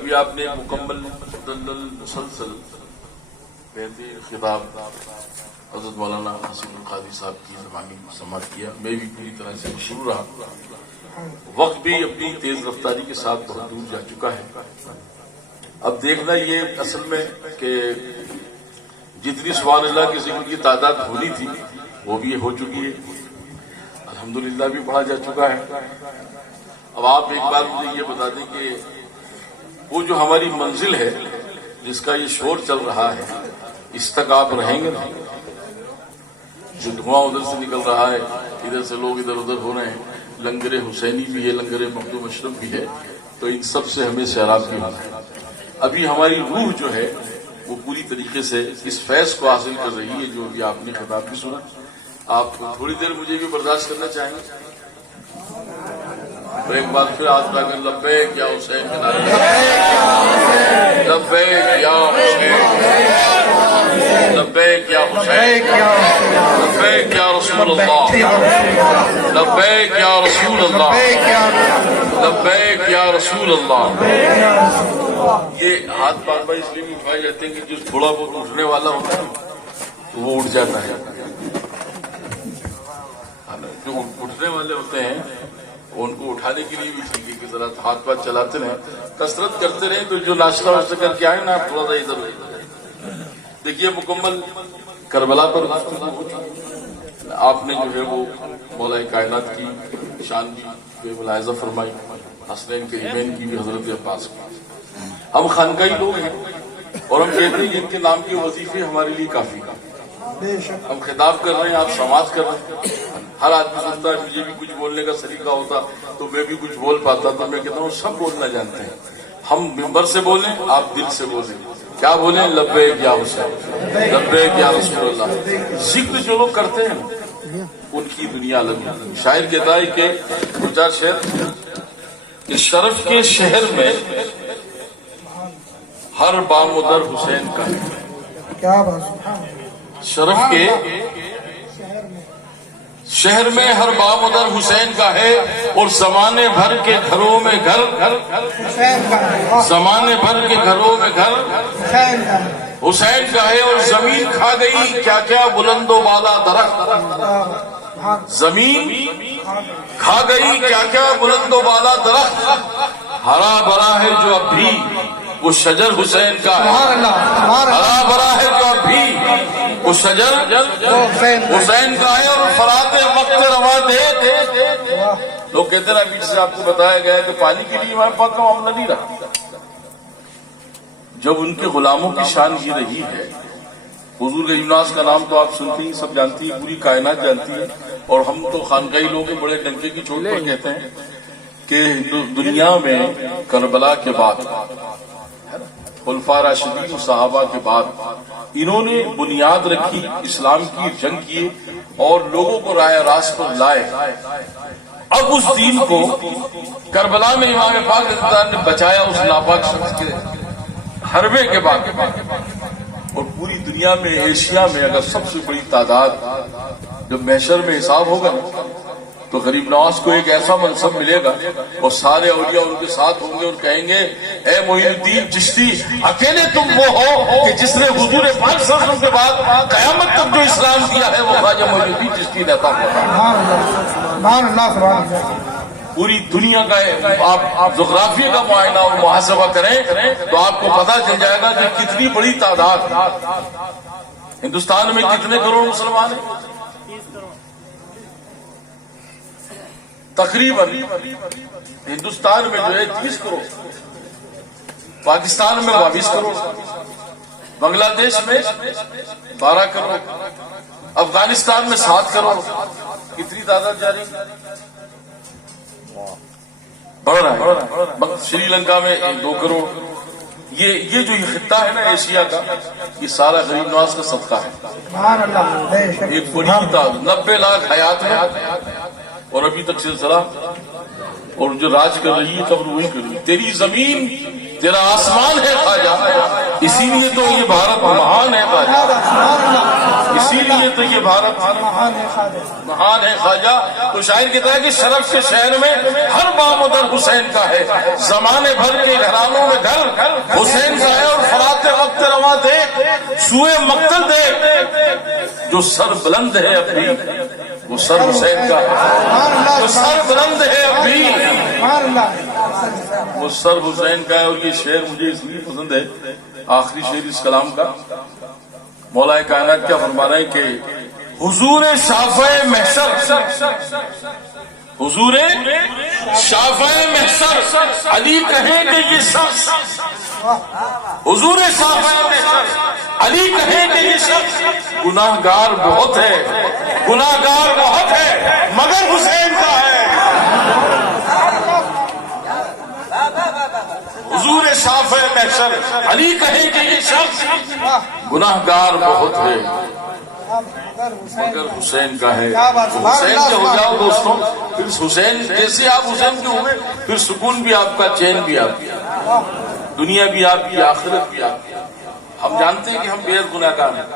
ابھی آپ نے مکمل مدلل مسلسل بہترین خطاب حضرت مولانا حسین القادری صاحب کی زبانی سماعت کیا. میں بھی پوری طرح سے مشغول رہا. وقت بھی اپنی تیز رفتاری کے ساتھ بہت دور جا چکا ہے. اب دیکھنا یہ اصل میں کہ جتنی سبحان اللہ کے ذکر کی تعداد ہونی تھی وہ بھی ہو چکی ہے, الحمدللہ بھی پڑھا جا چکا ہے. اب آپ ایک بار مجھے یہ بتا دیں کہ وہ جو ہماری منزل ہے جس کا یہ شور چل رہا ہے اس تک آپ رہیں گے نا؟ جو دھواں ادھر سے نکل رہا ہے, ادھر سے لوگ ادھر ادھر ہو رہے ہیں, لنگر حسینی بھی ہے, لنگر مخدوم اشرف بھی ہے, تو ان سب سے ہمیں سیراب بھی ہونا ہے. ابھی ہماری روح جو ہے وہ پوری طریقے سے اس فیض کو حاصل کر رہی ہے جو ابھی آپ نے خطاب بھی سنا. آپ تھوڑی دیر مجھے بھی برداشت کرنا چاہیں گے تو ایک بار پھر ہاتھ اٹھا کر لبیک یا حسین لبیک یا حسین لبیک یا حسین لبیک یا رسول اللہ لبیک یا رسول اللہ لبیک یا رسول اللہ. یہ ہاتھ بار بار اس لیے بھی اٹھائے جاتے ہیں کہ جو تھوڑا بہت اٹھنے والا ہوتا ہے تو وہ اٹھ جاتا ہے. جو اٹھنے والے ہوتے ہیں ان کو اٹھانے کے لیے بھی ٹھیک ہے کہ ذرا ہاتھ پاؤں چلاتے رہیں, کثرت کرتے رہیں, تو جو ناشتہ واشتہ کر کے آئے نا آپ تھوڑا سا ادھر دیکھیے. مکمل کربلا پر آپ نے جو ہے وہ مولا کائنات کی شان کی بے ملاحظہ فرمائی, حسنین کریمین کی بھی, حضرت عباس کی. ہم خانقاہی لوگ ہیں اور ہم کہتے ہیں ان کے نام کے وظیفے ہمارے لیے کافی. ہم خطاب کر رہے ہیں, آپ سماعت کر رہے ہیں. ہر آدمی سنتا ہے مجھے بھی کچھ بولنے کا سلیقہ ہوتا تو میں بھی کچھ بول پاتا. تو میں کہتا ہوں سب بولنا جانتے ہیں. ہم ممبر سے بولیں, آپ دل سے بولیں. کیا بولیں؟ لبیک یا حسین لبیک یا رسول اللہ. ذکر جو لوگ کرتے ہیں ان کی دنیا الگ ہے. شاعر کہتا ہے کہ دو چار شعر کہ شرف کے شہر میں ہر بام ادھر حسین کا ہے. کیا بات. شرف کے شہر میں ہر بام ادھر حسین کا ہے اور زمانے بھر کے گھروں میں گھر زمانے بھر کے گھروں میں گھر حسین کا ہے. اور زمین کھا گئی کیا کیا بلند و بالا درخت, زمین کھا گئی کیا کیا بلند و بالا درخت, ہرا بھرا ہے جو اب بھی وہ شجر حسین کا ہے. ہرا بھرا ہے جو اب بھی وہ شجر حسین کا ہے. اور فرات وقت روا دے لوگ کہتے ہیں ابھی سے آپ کو بتایا گیا ہے کہ پانی کے لیے ہمارے پاس کا معاملہ نہیں رہا. جب ان کے غلاموں کی شان یہ رہی ہے, حضور غریبناز کا نام تو آپ سنتے ہی, سب جانتی ہیں, پوری کائنات جانتی ہے. اور ہم تو خانقاہی لوگ بڑے ڈنکے کی چوٹ پر کہتے ہیں کہ دنیا میں کربلا کے بعد خلفاء راشدین صحابہ کے بعد انہوں نے بنیاد رکھی, اسلام کی جنگ کی اور لوگوں کو راہ راست پر لائے. اب اس دین کو کربلا میں امام پاک رضی اللہ عنہ نے بچایا اس ناپاک شخص کے حربے کے بعد. اور پوری دنیا میں, ایشیا میں اگر سب سے بڑی تعداد جب محشر میں حساب ہوگا تو غریب نواز کو ایک ایسا منصب ملے گا اور سارے اولیاء ان کے ساتھ ہوں گے اور کہیں گے اے معین الدین چشتی, اکیلے تم وہ ہو کہ جس نے حضور پاک صلی اللہ علیہ وسلم کے بعد قیامت تک جو اسلام دیا ہے وہ خواجہ معین الدین چشتی نے عطا فرمایا. پوری دنیا کا آپ جغرافیہ کا معائنہ اور محاسبہ کریں تو آپ کو پتہ چل جائے گا کہ کتنی بڑی تعداد. ہندوستان میں کتنے کروڑ مسلمان ہیں؟ تقریباً ہندوستان میں جو ہے 30 کروڑ, پاکستان میں 22 کروڑ, بنگلہ دیش میں 12 کروڑ, افغانستان میں 7 کروڑ. کتنی تعداد جاری بڑھ رہا ہے. سری لنکا میں 2 کروڑ. یہ جو خطہ ہے نا ایشیا کا, یہ سارا غریب نواز کا صدقہ ہے. ایک بڑی تعداد 90 لاکھ حیات ہے اور ابھی تک سلسلہ, اور جو راج کر رہی ہے قبر وہی کر رہی ہے. تیری زمین تیرا آسمان ہے خواجہ, اسی لیے تو یہ بھارت مہان ہے خواجہ, اس اسی لیے تو یہ بھارت مہان ہے خواجہ. تو شاعر کہتا ہے کہ شرف کے شہر میں ہر بام ادھر حسین کا ہے. زمانے بھر کے گھرانوں میں گھر حسین کا ہے. اور فرات وقت رواں دیکھ سوئے مقتل دیکھ جو سر بلند ہے ابھی وہ سر حسین کا ہے. جو سر بلند ہے ابھی وہ سر حسین کا ہے. اور یہ شعر مجھے اس لیے پسند ہے, آخری شعر اس کلام کا. مولا کائنات کیا فرما رہے ہیں کہ حضور شافع محشر, حضور شافع محشر علی کہیں کہ یہ شخص, حضور شافع محشر علی کہیں کہ یہ شخص گناہگار بہت ہے, گناہگار بہت ہے مگر حسین کا ہے. حضور شافع محشر علی کہیں کہ یہ شخص گناہگار بہت ہے مگر حسین کا ہے. حسین کے ہو جاؤ دوستوں, پھر حسین جیسے آپ حسین کے ہوئے پھر سکون بھی آپ کا, چین بھی آپ کا, دنیا بھی آپ کی, آخرت بھی آپ کی. ہم جانتے ہیں کہ ہم بے حد گناہ گار ہیں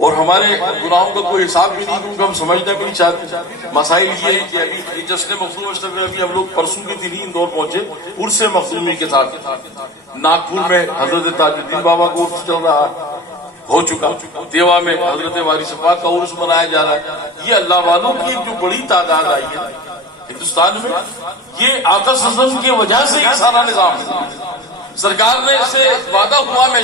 اور ہمارے گناہوں کا کوئی حساب بھی نہیں, کیونکہ ہم سمجھنا بھی نہیں چاہتے. مسائل یہ ہے کہ ابھی جشن مخدوم اشرف میں ابھی ہم لوگ پرسوں کے دن ہی اندور پہنچے عرس مخدومی کے ساتھ. ناگپور میں حضرت تاج الدین بابا کا عرس چل رہا ہو چکا, دیوا میں حضرت وارث پاک کا عرس منایا جا رہا ہے. یہ اللہ والوں کی جو بڑی تعداد آئی ہے ہندوستان میں, یہ آقا صلی اللہ علیہ وسلم کی وجہ سے یہ سارا نظام ہے. سرکار نے اس سے وعدہ ہوا میں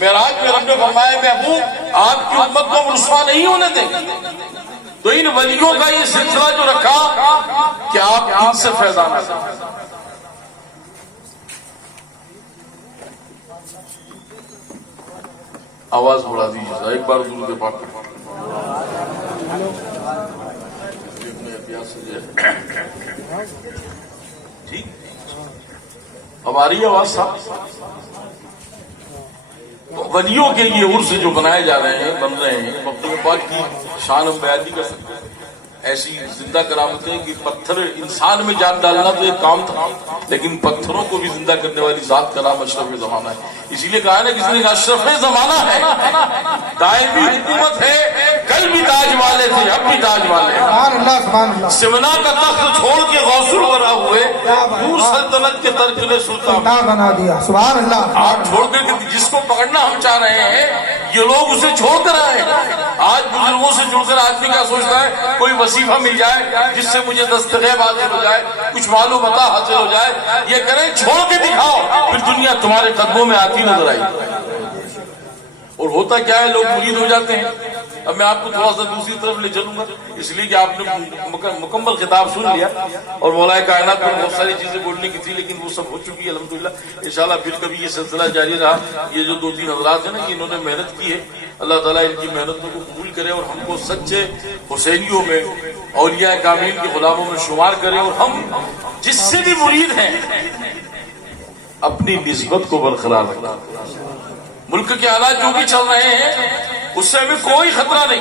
معراج میں رب نے فرمایا محبوب آپ کی امت کو رسوا نہیں ہونے دیں. تو ان ولیوں کا یہ سلسلہ جو رکھا کہ آپ ان سے فیضان حاصل کریں. آواز بڑھا دیجیے ایک بار درود پاک. ٹھیک, ہماری آواز صاف. ولیوں کے لیے عرس جو بنائے جا رہے ہیں, بن رہے ہیں, مقبول پاک کی شان ہم بیان نہیں کر سکتے. ایسی زندہ کرامتیں کہ پتھر انسان میں جان ڈالنا تو ایک کام تھا, لیکن پتھروں کو بھی زندہ کرنے والی ذات کا نام اشرف زمانہ ہے. اسی لیے کہا نا کسی نے اشرف زمانہ ہے, دائمی حکومت ہے, کل بھی تاج والے تھے اب بھی تاج والے ہیں. سمنا کا تخت چھوڑ کے غوث الورا ہوئے, وہ سلطنت کے ترجمے سلطان بنا دیا. سبحان اللہ. آپ چھوڑ کر جس کو پکڑنا ہم چاہ رہے ہیں یہ لوگ اسے چھوڑ کر آئے. آج بزرگوں سے جڑ کر آدمی کیا سوچتا ہے کوئی وظیفہ مل جائے جس سے مجھے دستخط حاصل ہو جائے, کچھ معلومات حاصل ہو جائے. یہ کریں چھوڑ کے دکھاؤ, پھر دنیا تمہارے قدموں میں آتی نظر آئی. اور ہوتا کیا ہے, لوگ مرید ہو جاتے ہیں. اب میں آپ کو تھوڑا سا دوسری طرف لے چلوں گا, اس لیے کہ آپ نے مکمل خطاب سن لیا اور مولا کائنات میں بہت ساری چیزیں بولنے کی تھی لیکن وہ سب ہو چکی ہے الحمدللہ. انشاءاللہ پھر کبھی یہ سلسلہ جاری رہا. یہ جو 2-3 حضرات ہیں نا, انہوں نے محنت کی ہے, اللہ تعالیٰ ان کی محنتوں کو قبول کرے اور ہم کو سچے حسینیوں میں, اولیاء کاملین کے غلاموں میں شمار کرے. اور ہم جس سے بھی مرید ہیں اپنی نسبت کو برقرار رکھنا. ملک کے حالات جو بھی چل رہے ہیں اس سے ابھی کوئی خطرہ نہیں.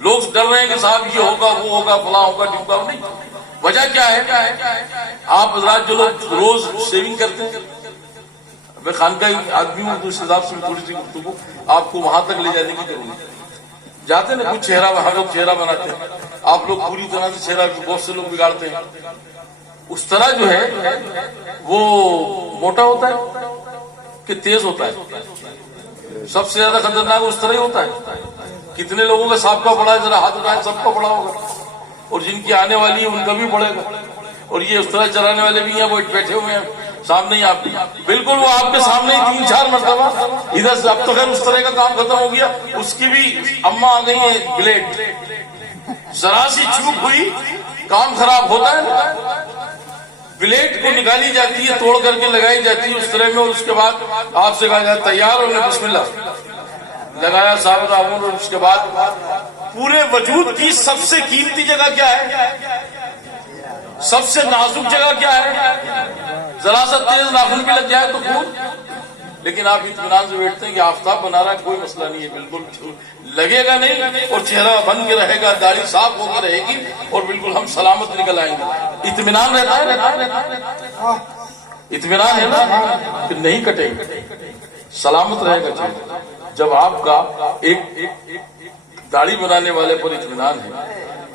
لوگ ڈر رہے ہیں کہ صاحب یہ ہوگا وہ ہوگا فلاں ہوگا ڈھونگا نہیں. وجہ کیا ہے, آپ حضرات جو لوگ روز سیونگ کرتے ہیں, میں خانقاہ آدمی ہوں تو اس حساب سے تھوڑی سی گفتگو آپ کو وہاں تک لے جانے کی ضرورت ہے. جاتے نا کچھ چہرہ, ہم لوگ چہرہ بناتے ہیں, آپ لوگ پوری طرح سے چہرہ بہت سے لوگ بگاڑتے ہیں. اس طرح جو ہے وہ موٹا ہوتا ہے کہ تیز ہوتا ہے. سب سے زیادہ خطرناک اس طرح ہی ہوتا ہے. کتنے لوگوں کا سابقہ پڑا ہے, ذرا ہاتھ اٹھائیں, سب کا پڑا ہوگا, اور جن کی آنے والی ہے ان کا بھی پڑے گا. اور یہ اس طرح چلانے والے بھی ہیں, وہ بیٹھے ہوئے ہیں سامنے ہی آپ بالکل وہ آپ کے سامنے ہی 3-4 مرتبہ ادھر سے. اب تو خیر اس طرح کا کام ختم ہو گیا, اس کی بھی اما آ گئی ہے بلیڈ, ذرا سی چوک ہوئی کام خراب ہوتا ہے. بلیڈ کو نکالی جاتی ہے, توڑ کر کے لگائی جاتی ہے اس طرح میں, اور اس کے بعد آپ سے کہا جاتا ہے تیار ہونے, بسم اللہ لگایا صاحب رامون. اور اس کے بعد پورے وجود کی سب سے قیمتی جگہ کیا ہے, سب سے نازک جگہ کیا ہے, ذرا سا تیز ناخن بھی لگ جائے تو خون. لیکن آپ اطمینان سے بیٹھتے ہیں کہ آفتاب بنا رہا ہے, کوئی مسئلہ نہیں ہے, بالکل لگے گا نہیں, اور چہرہ بن کے رہے گا, داڑھی صاف ہو کر رہے گی, اور بالکل ہم سلامت نکل آئیں گے. اطمینان رہتا ہے, اطمینان ہے نا کہ نہیں کٹے گا, سلامت رہے گا چہرہ. جب آپ کا ایک داڑھی بنانے والے پر اطمینان ہے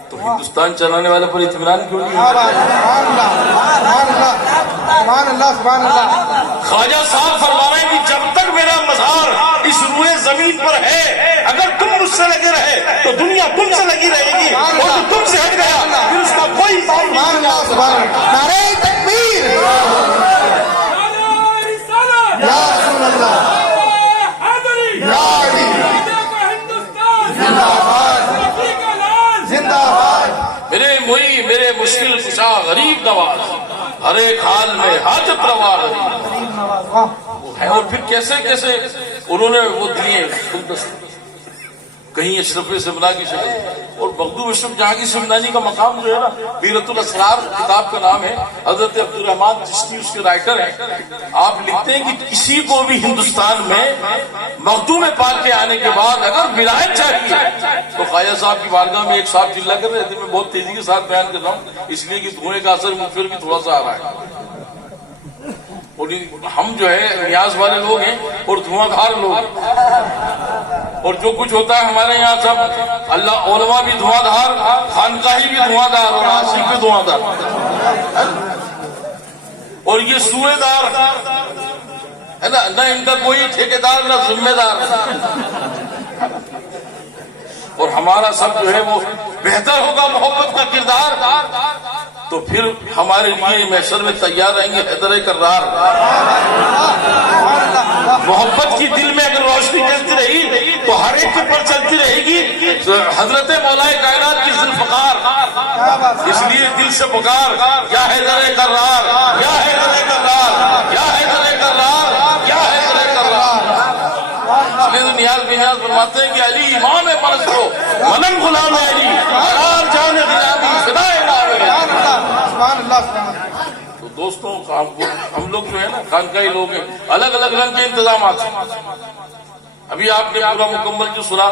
تو ہندوستان چلانے والے پر اطمینان کیوں نہیں ہے؟ خواجہ صاحب فرما رہے ہیں کہ جب تک میرا مزار اس روئے زمین پر ہے، اگر تم مجھ سے لگے رہے تو دنیا تم سے لگی رہے گی، اور جو تم سے ہٹ گیا پھر اس کا کوئی نعرہ تکبیر، یا رسول اللہ، یا علی، زندہ باد، زندہ باد، میرے موئی میرے مشکل کشا غریب نواز، ہر ایک حال میں حاجت روا غریب وہ ہے۔ اور پھر کیسے کیسے انہوں نے وہ دیے کہیں اشرف سمنا کی شکل، اور مخدوم اشرف جہاں کی سمنانی کا مقام جو ہے نا، بیرۃ الاسرار کتاب کا نام ہے، حضرت عبد الرحمان چشتی اس کے رائٹر ہیں۔ آپ لکھتے ہیں کہ کسی کو بھی ہندوستان میں مخدوم پاک کے آنے کے بعد اگر ولایت چاہیے تو خواجہ صاحب کی بارگاہ میں ایک صاحب چلا کر رہے تھے، میں بہت تیزی کے ساتھ بیان کر رہا ہوں اس لیے کہ دھوئیں کا اثر مجھ پر بھی تھوڑا سا آ رہا ہے، اور ہم جو ہے نیاز والے لوگ ہیں اور دھواں دھار لوگ ہیں، اور جو کچھ ہوتا ہے ہمارے یہاں سب اللہ علماء بھی دھواں دھار، خانقاہی بھی دھواں دھار، اور عاشق بھی دھواں دھار، اور یہ سوئے دار ہے نا، نہ ان کا کوئی ٹھیکیدار نہ ذمہ دار، اور ہمارا سب جو ہے وہ بہتر ہوگا محبت کا کردار تو پھر ہمارے لیے محشر میں تیار رہیں گے حیدر کرار۔ محبت کی دل میں اگر روشنی جلتی رہی تو ہر ایک کے پر چلتی رہے گی حضرت مولا کائنات کی ذوالفقار، اس لیے دل سے پکار یا حیدر کرار، یا حیدر کرار، یا حیدر کرار، یا حیدر کرار۔ اس لیے تو نیاز فرماتے ہیں کہ علی امام پرست ہو، منم غلام علی، قرار جان غلامی خدائے تو دوستوں ہم لوگ جو ہے نا خانقاہی لوگ ہیں، الگ الگ رنگ کے انتظامات ہیں۔ ابھی آپ نے پورا مکمل جو سنا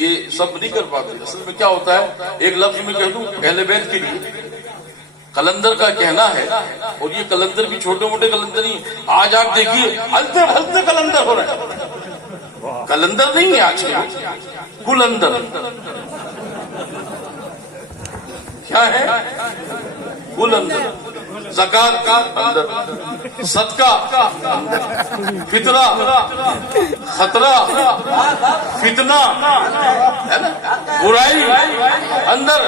یہ سب نہیں کر پاتے، اصل میں کیا ہوتا ہے ایک لفظ میں کہہ دوں اہل بیت کے لیے کلندر کا کہنا ہے، اور یہ کلندر بھی چھوٹے موٹے کلندر ہی، آج آپ دیکھیے ہلتے ہلتے کلندر ہو رہے ہیں، کلندر نہیں ہے آج کے کلندر کیا ہے؟ کل اندر زکات کا اندر، صدقہ فطرہ خطرہ فتنہ ہے نا، برائی اندر،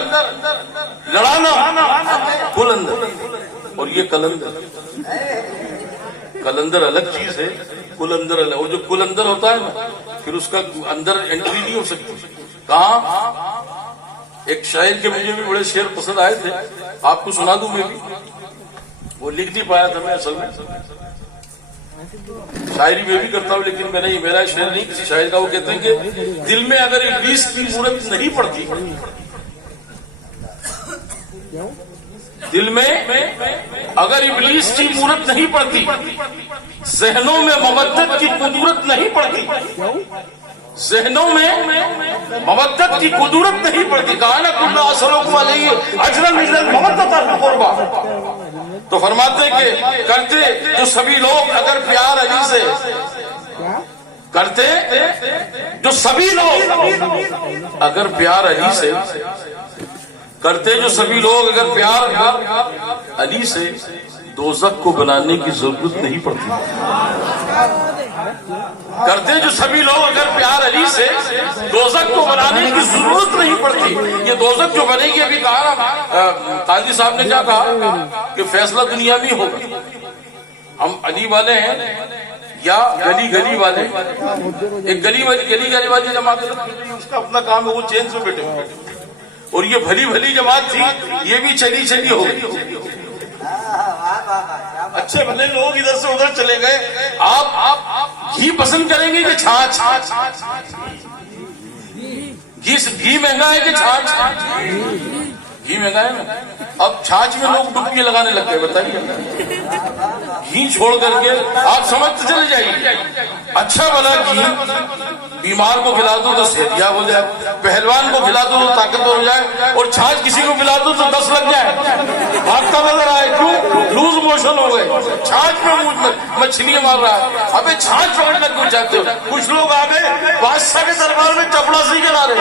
لڑانا کل اندر، اور یہ کلندر، کلندر الگ چیز ہے، کل اندر الگ، اور جو کل اندر ہوتا ہے نا پھر اس کا اندر انٹری نہیں ہو سکتی۔ کہاں ایک شاعر کے مجھے بھی بڑے شعر پسند آئے تھے، آپ کو سنا دوں میں بھی، وہ لکھ نہیں پایا تھا میں اصل میں، شاعری میں بھی کرتا ہوں لیکن میں نہیں، میرا شعر نہیں کسی شاعر کا، وہ کہتے ہیں کہ دل میں اگر ابلیس کی مورت نہیں پڑتی، دل میں اگر ابلیس کی مورت نہیں پڑتی، ذہنوں میں مودت کی قدرت نہیں پڑتی، ذہنوں میں مودت کی قدرت نہیں پڑتی، کہا نا کل اصلکم علیہ اجرا مثل المودۃ القربیٰ، تو فرماتے کہ کرتے جو سبھی لوگ اگر پیار علی سے کرتے، جو سبھی لوگ اگر پیار علی سے کرتے، جو سبھی لوگ اگر پیار علی سے، دوزخ کو بنانے کی ضرورت نہیں پڑتی، کرتے جو سبھی لوگ اگر پیار علی سے، دوزخ کو بنانے کی ضرورت نہیں پڑتی۔ یہ دوزخ جو بنے گی، ابھی کہا نا قاضی صاحب نے کیا کہا کہ فیصلہ دنیا میں ہوگا، ہم علی والے ہیں یا گلی گلی والے، ایک گلی والی جماعت اس کا اپنا کام ہے، وہ چین سے بیٹھے ہوئے، اور یہ بھلی بھلی جماعت تھی، یہ بھی چلی ہو گئی، اچھے بھلے لوگ ادھر سے ادھر چلے گئے۔ آپ گھی پسند کریں گے کہ چھاچھ؟ گھی مہنگا ہے کہ چھاچھ؟ گھی مہنگا ہے نا، اب چھاچ میں لوگ ڈبکی لگانے لگ گئے، بتائیے، گھی چھوڑ کر کے آپ سمجھتے چلے جائیے، اچھا بھلا گھی بیمار کو کھلا دو تو صحتیاب ہو جائے، پہلوان کو کھلا دو تو طاقتور ہو جائے، اور چھاچ کسی کو پلا دو تو 10 لگ جائے، بھاگتا نظر آئے، کیوں؟ لوز موشن ہو گئے، چھاچ میں مچھلیاں مار رہا ہے۔ ابے چھاچ پکڑنا کیوں چاہتے ہو؟ کچھ لوگ آ گئے بادشاہ کے دربار میں چپڑا سی کرا رہے۔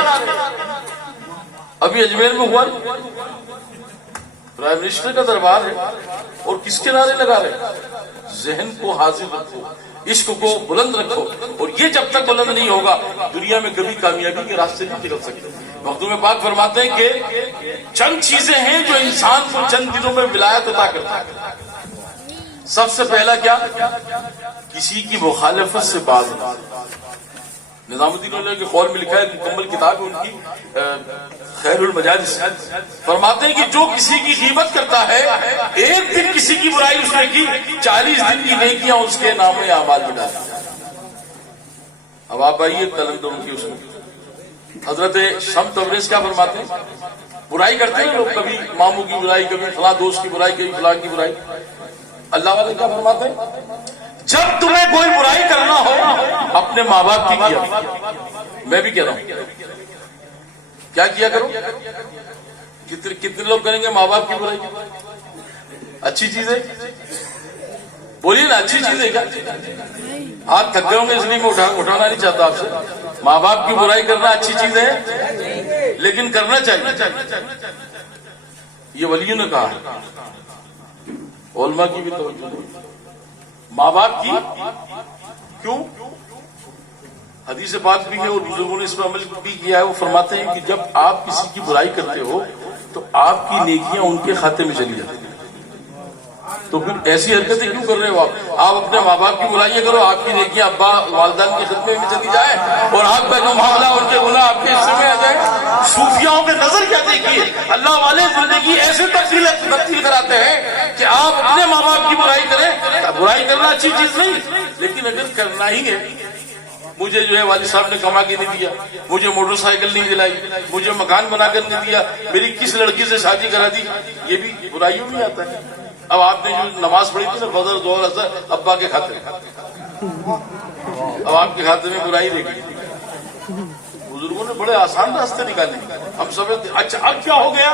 ابھی اجمیر میں ہوا پرائم منسٹر کا دربار ہے اور کس کے نعرے لگا رہے؟ ذہن کو حاضر رکھو، عشق کو بلند رکھو، اور یہ جب تک بلند نہیں ہوگا دنیا میں کبھی کامیابی کے راستے نہیں نکل سکتے۔ مخدوم پاک فرماتے ہیں کہ چند چیزیں ہیں جو انسان کو چند دنوں میں ولایت عطا کرتا ہے۔ سب سے پہلا کیا؟ کسی کی مخالفت سے باز رہنا۔ نظام الدین علیہ کے قول میں لکھا ہے، مکمل کتاب ہے ان کی، خیر المجالس، فرماتے ہیں کہ جو کسی کی غیبت کرتا ہے، ایک دن کسی کی برائی اس نے کی، 40 دن کی نیکیاں اس کے نام اعمال میں ڈالی۔ اب آپ آئیے قلندروں کی اس میں حضرت شمس تبریز کیا فرماتے ہیں؟ برائی کرتے ہیں لوگ، کبھی ماموں کی برائی، کبھی فلاں دوست کی برائی، کبھی فلاں کی برائی۔ اللہ والے کیا فرماتے ہیں؟ جب تمہیں کوئی برائی کرنا ہو اپنے ماں باپ کی کیا، میں بھی کہہ رہا ہوں کیا کیا کرو؟ کتنے لوگ کریں گے ماں باپ کی برائی؟ اچھی چیز ہے، بولیے نا، اچھی چیز ہے کیا؟ ہاتھ تھک گئے ہوں گے اس لیے میں اٹھانا نہیں چاہتا آپ سے۔ ماں باپ کی برائی کرنا اچھی چیز ہے لیکن کرنا چاہیے، یہ ولیوں نے کہا ہے، علماء کی بھی توجہ نہیں۔ ماں باپ کی کیوں؟ حدیث پاک بھی ہے اور بزرگوں نے اس پر عمل بھی کیا ہے۔ وہ فرماتے ہیں کہ جب آپ کسی کی برائی کرتے ہو تو آپ کی نیکیاں ان کے کھاتے میں چلی جاتی ہیں، تو پھر ایسی حرکتیں کیوں کر رہے ہو آپ اپنے ماں باپ کی برائیاں کرو، آپ کی نیکیاں ابا والدین کی خدمت میں چلی جائے اور آپ کا جو معاملہ ان کے گناہ آپ کے حصے میں آ جائے۔ صوفیاؤں کے نظر کیا دیکھیے، اللہ والے زندگی ایسے تبدیل کراتے ہیں کہ آپ اپنے ماں باپ کی برائی کریں۔ برائی کرنا اچھی چیز نہیں، لیکن اگر کرنا ہی ہے، مجھے جو ہے والد صاحب نے کما کے نہیں دیا، مجھے موٹر سائیکل نہیں دلائی، مجھے مکان بنا کر نہیں دیا، میری کس لڑکی سے شادی کرا دی، یہ بھی برائیوں میں آتا ہے۔ اب آپ نے جو نماز پڑھی تھی نا فجر ظہر عصر، ابا کے کھاتے میں، اب آپ کے کھاتے میں برائی رہ گئی۔ بزرگوں نے بڑے آسان راستے نکالے، ہم سب اچھا اب کیا ہو گیا؟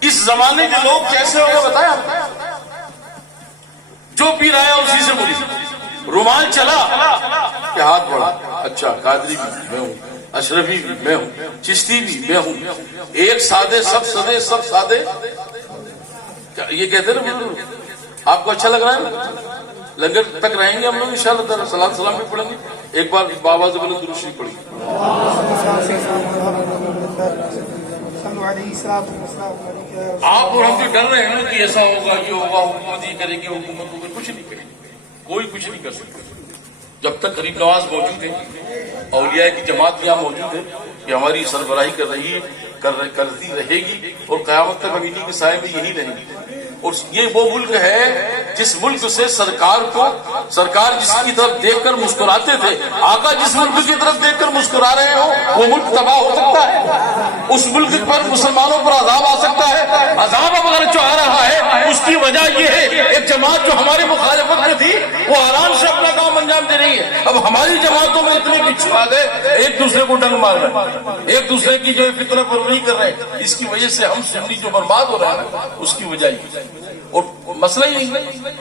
اس زمانے کے لوگ کیسے ہو گئے بتایا؟ جو پی رہا ہے اسی سے بولی، رومال چلا کہ ہاتھ بڑھا، اچھا قادری بھی میں ہوں، اشرفی بھی میں ہوں، چشتی بھی میں ہوں، ایک سادے سب سدے سب سادے، یہ کہتے ہیں نا۔ آپ کو اچھا لگ رہا ہے؟ لنگر تک رہیں گے ہم لوگ انشاءاللہ تعالی، سلام بھی پڑھیں گے، ایک بار بابا سے بولے درود شریف پڑھیں گے۔ آپ اور ہم جو ڈر رہے ہیں نا کہ ایسا ہوگا، یہ ہوگا، حکومت یہ کرے گی، حکومت ہوگی، کچھ نہیں کرے گی، کوئی کچھ نہیں کر سکتا جب تک غریب نواز موجود ہے، اولیاء کی جماعت یہاں موجود ہے کہ ہماری سربراہی کرتی رہے گی اور قیامت تک ہم انہی کے سائے میں یہی رہیں گے۔ اور یہ وہ ملک ہے جس ملک سے سرکار جس کی طرف دیکھ کر مسکراتے تھے، آقا جس ملک کی طرف دیکھ کر مسکرا رہے ہو وہ ملک تباہ ہو سکتا ہے، اس ملک پر مسلمانوں پر عذاب آ سکتا ہے۔ عذاب اب اگر جو آ رہا ہے اس کی وجہ یہ ہے ایک جماعت جو ہماری مخالفت میں تھی وہ آرام سے اپنا کام انجام دے رہی ہے۔ اب ہماری جماعتوں میں اتنے بچھو آ گئے، ایک دوسرے کو ڈنگ مار رہے ہیں، ایک دوسرے کی جو ہے فتنہ پروری کر رہے ہیں، اس کی وجہ سے ہم سنی جو برباد ہو رہا ہے اس کی وجہ یہ، اور مسئلہ ہی نہیں،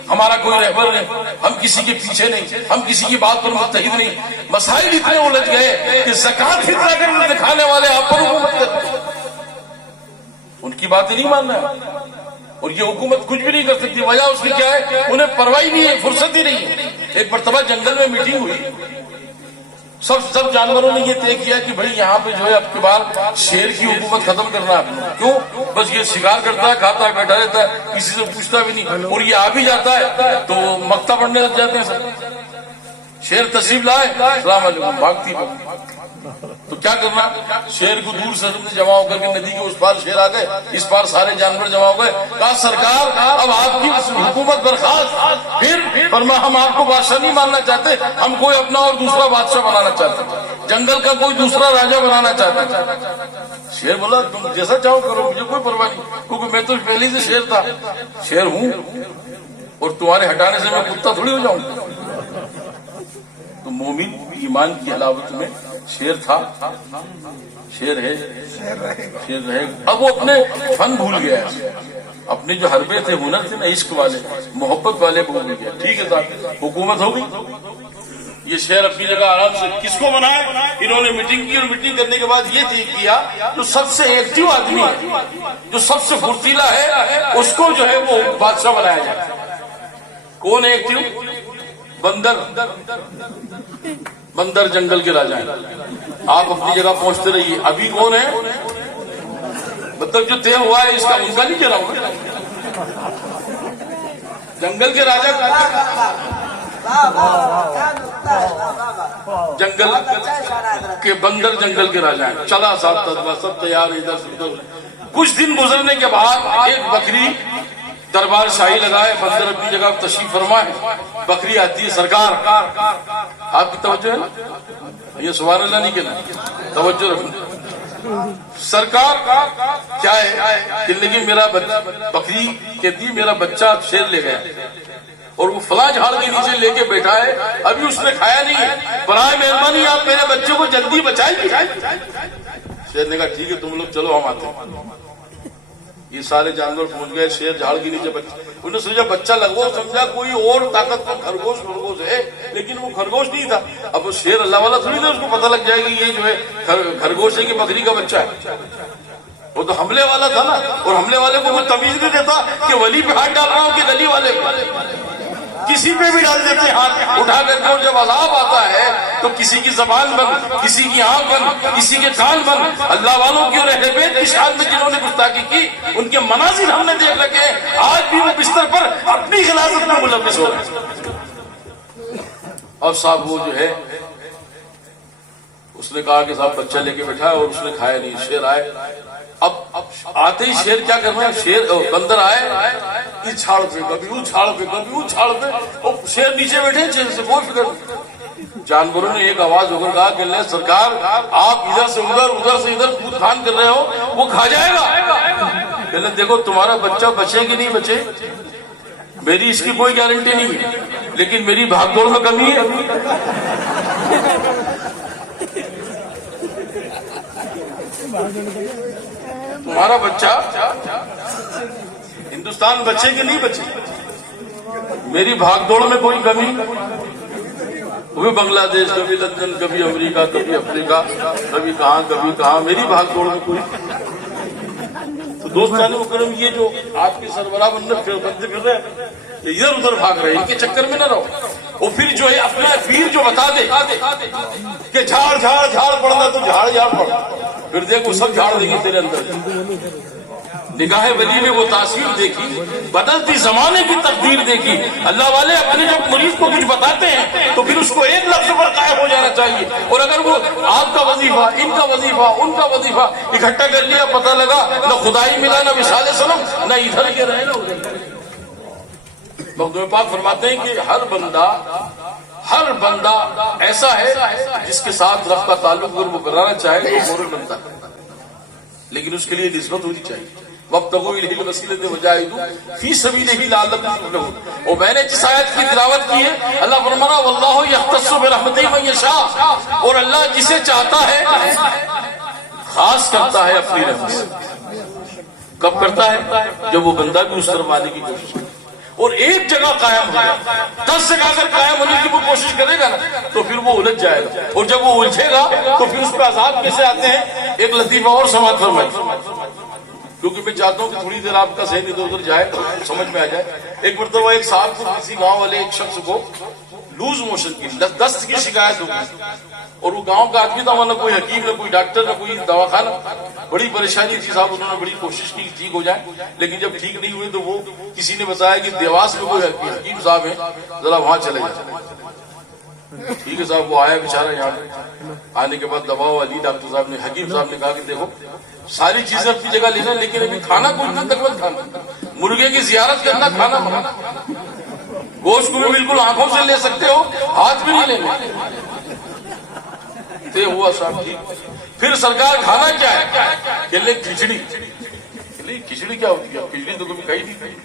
ہمارا کوئی رہبر نہیں، ہم کسی کے پیچھے نہیں، ہم کسی کی بات پر متحد نہیں، مسائل اتنے الجھ گئے کہ زکات فطرہ کر دکھانے والے آپ پر حکومت کرتے ہیں، ان کی باتیں نہیں ماننا ہے، اور یہ حکومت کچھ بھی نہیں کر سکتی۔ وجہ اس کی کیا ہے؟ انہیں پرواہ نہیں ہے، فرصت ہی نہیں ہے۔ ایک مرتبہ جنگل میں میٹنگ ہوئی، سب جانوروں نے یہ طے کیا کہ بھائی یہاں پہ جو ہے اب کی بار شیر کی حکومت ختم کرنا ہے۔ کیوں؟ بس یہ شکار کرتا ہے، کھاتا ہے، بیٹھا رہتا ہے، کسی سے پوچھتا بھی نہیں، اور یہ آ بھی جاتا ہے تو مکتا پڑھنے لگ جاتے ہیں سب۔ شیر تشریف لائے، السلام علیکم، بھاگتی تو کیا کرنا؟ شیر کو دور سے جمع ہو کر کے ندی کے اس پار شیر آ گئے، اس پار سارے جانور جمع ہو گئے، کہا سرکار اب آپ کی حکومت برخاست، پھر فرمایا ہم آپ کو بادشاہ نہیں ماننا چاہتے، ہم کوئی اپنا اور دوسرا بادشاہ بنانا چاہتے، جنگل کا کوئی دوسرا راجا بنانا چاہتے۔ شیر بولا تم جیسا چاہو کرو مجھے کوئی پرواہ نہیں، کیونکہ میں تو پہلے سے شیر تھا، شیر ہوں، اور تمہارے ہٹانے سے میں کتا تھوڑی ہو جاؤں۔ تو مومن ایمان کی حلاوت میں شیر تھا، شیر ہے، شیر رہے گا۔ اب وہ اپنے فن بھول گیا ہے، اپنے جو حربے تھے، ہنر تھے نا، عشق والے، محبت والے بھول گیا۔ ٹھیک ہے صاحب، حکومت ہو گئی، یہ شہر اپنی جگہ آرام سے کس کو بنائے؟ انہوں نے میٹنگ کی، اور میٹنگ کرنے کے بعد یہ طے کیا جو سب سے ایکٹیو آدمی ہے، جو سب سے پھرتیلا ہے، اس کو جو ہے وہ بادشاہ بنایا جائے۔ کون ہے ایکٹیو؟ بندر، بندر جنگل کے راجا ہیں۔ آپ اپنی جگہ پہنچتے رہیے۔ ابھی کون ہے؟ مطلب جو طے ہوا ہے اس کا ان کا نہیں چلا ہوں، جنگل کے راجا، جنگل کے بندر جنگل کے راجا ہیں۔ چلا ساتھ سب تیار، ادھر سے ادھر۔ کچھ دن گزرنے کے بعد ایک بکری دربار شاہی لگائے، بندر اپنی جگہ تشریف فرمائے، بکری آتی ہے، سرکار آپ کی توجہ ہے نا، یہ سبحان اللہ نہیں کہنا، توجہ رکھنا۔ سرکار کیا ہے کہ میرا بکری کہتی میرا بچہ شیر لے گیا، اور وہ فلاں جھاڑ کے نیچے لے کے بیٹھا ہے، ابھی اس نے کھایا نہیں ہے، برائے مہربانی آپ میرے بچے کو جلدی بچائیے۔ شیر نے کہا ٹھیک ہے تم لوگ چلو، ہم آتے ہیں۔ یہ سارے جانور پہنچ گئے، شیر جھاڑ کے نیچے بچہ، انہوں نے سمجھا بچہ لگو، سمجھا کوئی اور طاقتور خرگوش ہے، لیکن وہ خرگوش نہیں تھا۔ اب وہ شیر اللہ والا تھوڑی تھا، اس کو پتہ لگ جائے گی یہ جو ہے خرگوش ہے کہ بکری کا بچہ ہے، وہ تو حملے والا تھا نا، اور حملے والے کو کوئی تمیز نہیں دیتا کہ ولی پہ ہاتھ ڈال رہا ہوں کہ گلی والے پہ، کسی پہ بھی ڈال دیتے ہاتھ اٹھا کر کے۔ اور جب عذاب آتا ہے تو کسی کی زبان بند، کسی کی آنکھ بند، کسی کے کان بند۔ اللہ والوں کی اور اہل بیت کی شان میں جنہوں نے گستاخی کی، ان کے مناظر ہم نے دیکھ رکھے ہیں، آج بھی وہ بستر پر اپنی غلاظت میں ملوث ہو رہے ہیں۔ اور صاحب وہ جو ہے اس نے کہا کہ صاحب بچہ لے کے بیٹھا ہے، اور اس نے کھایا نہیں۔ شیر آئے، اب آتے ہی شیر کیا کرنا ہے، شیر بندر آئے اس چھاڑ پہ، کبھی اس چھاڑ پہ، کبھی اس چھاڑ پہ، اور شیر نیچے بیٹھے، شیر سے کوئی فکر نہیں۔ جانوروں نے ایک آواز ہو کر کہا کہ اللہ سرکار آپ ادھر سے ادھر، ادھر سے ادھر کود پھان کر رہے ہو، وہ کھا جائے گا۔ کہ دیکھو تمہارا بچہ بچے کہ نہیں بچے، میری اس کی کوئی گارنٹی نہیں ہے، لیکن میری بھاگ دوڑ میں کمی ہے۔ تمہارا بچہ ہندوستان بچے کہ نہیں بچے، میری بھاگ دوڑ میں کوئی کمی، وہ بنگلہ دیش، کبھی لندن، کبھی امریکہ، کبھی افریقہ، کبھی کہاں کبھی کہاں، میری بھاگ دوڑ میں کوئی۔ تو دوستان مکرم، یہ جو آپ کے سربراہ بنتے پھر رہے ہیں، ادھر ادھر بھاگ رہے ہیں، ان کے چکر میں نہ رہو۔ اور پھر جو ہے اپنا پیر جو بتا دے کہ جھاڑ جھاڑ جھاڑ پڑنا تو جھاڑ جھاڑ پڑ، پھر دیکھو سب جھاڑ دیں گے تیرے اندر۔ نگاہ ولی نے وہ تاثیر دیکھی، بدلتی زمانے کی تقدیر دیکھی۔ اللہ والے اپنے جب مریض کو کچھ بتاتے ہیں تو پھر اس کو ایک لفظ پر قائم ہو جانا چاہیے، اور اگر وہ آپ کا وظیفہ، ان کا وظیفہ، ان کا وظیفہ اکٹھا کر لیا، پتہ لگا نہ خدائی ملا، نہ وصال سلم، نہ ادھر کے رہے نہ ادھر۔ مخدوم پاک فرماتے ہیں کہ ہر بندہ ایسا ہے جس کے ساتھ رب کا تعلق اگر وہ کرانا چاہے تو فوراً بنتا ہے، لیکن اس کے لیے نسبت ہونی چاہیے۔ وابتغوا الیہ الوسیلۃ وجاہدوا فی سبیلہ لعلکم تفلحون۔ اور میں نے جس آیت کی تلاوت کی ہے، اللہ فرمانا واللہ یختص برحمتہ من یشاء، اور اللہ جسے چاہتا ہے خاص کرتا ہے اپنی رحمت سے۔ کب کرتا ہے؟ جب وہ بندہ بھی اس طرف آنے کی کوشش کرے، اور ایک جگہ قائم ہو جائے، 10 جگہ اگر قائم ہونے کی وہ کوشش کرے گا نا تو پھر وہ الجھ جائے گا، اور جب وہ الجھے گا تو پھر اس پہ عذاب کیسے آتے ہیں۔ ایک لطیفہ اور سماعت فرمائیں، کیونکہ میں چاہتا ہوں کہ تھوڑی دیر آپ کا ذہن ادھر ادھر جائے، سمجھ میں آ جائے۔ ایک مرتبہ ایک صاحب کو کسی گاؤں والے ایک شخص کو لوز موشن کی، دست کی شکایت ہو گئی، اور وہ گاؤں کا آدمی تھا، نہ کوئی حکیم، نہ کوئی ڈاکٹر، نہ کوئی دواخانہ، بڑی پریشانی تھی صاحب۔ انہوں نے بڑی کوشش کی ٹھیک ہو جائے، لیکن جب ٹھیک نہیں ہوئے تو وہ کسی نے بتایا کہ دیواس میں کوئی حکیم صاحب ہیں، ذرا وہاں چلے جائیں۔ ٹھیک ہے صاحب، وہ آیا بیچارہ یہاں پہ، آنے کے بعد دوا والی ڈاکٹر صاحب نے، حکیم صاحب نے کہا کہ دیکھو ساری چیزیں اپنی جگہ لینا، لیکن ابھی کھانا کوئی اتنا تک مت کھانا، مرغے کی زیارت کرنا کھانا منع، گوشت کو بھی بالکل آنکھوں سے لے سکتے ہو، ہاتھ بھی نہیں لینا۔ ہوا صاحب ٹھیک، پھر سرکار کھانا کیا ہے؟ کہ لے کھچڑی. کھچڑی کیا ہوتی ہے؟ کھچڑی تو کبھی کھائی نہیں کھائی.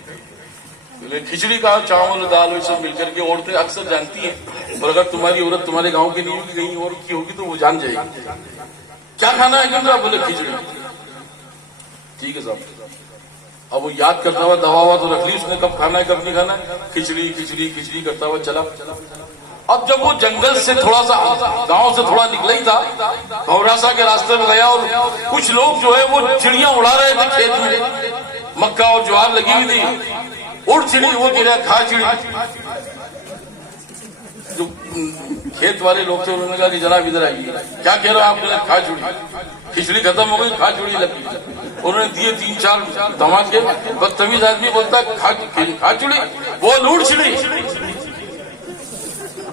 کھچڑی کا چاول دال وہ سب مل کر کے عورتیں اکثر جانتی ہیں، اور اگر تمہاری عورت تمہارے گاؤں کی نہیں ہوگی کہیں اور کی ہوگی تو وہ جان جائے گی کیا کھانا ہے. کیوں صاحب بولے کھچڑی. ٹھیک ہے صاحب. اب وہ یاد کرتا ہوا دوا ہوا تو رکھ لی اس نے، کب کھانا ہے کب نہیں کھانا ہے. کھچڑی کھچڑی کھچڑی کرتا ہوا چلا. اب جب وہ جنگل سے تھوڑا سا گاؤں سے تھوڑا نکلا ہی تھا، بھوراسا کے راستے میں گیا اور کچھ لوگ جو ہے وہ چڑیاں اڑا رہے تھے کھیت میں، مکہ اور جوار لگی ہوئی تھی. اڑ چڑی وہ گرا کھا چڑی. جو کھیت والے لوگ تھے انہوں نے کہا کہ جناب ادھر آئیے، کیا کہہ رہے ہو آپ؟ نے کھا چڑی. کھچڑی ختم ہو گئی، کھا چڑی لگی. انہوں نے دیے 3-4 دھماکے. بدتمیز آدمی بولتا ہے کھا چڑی، بول اڑ چڑی.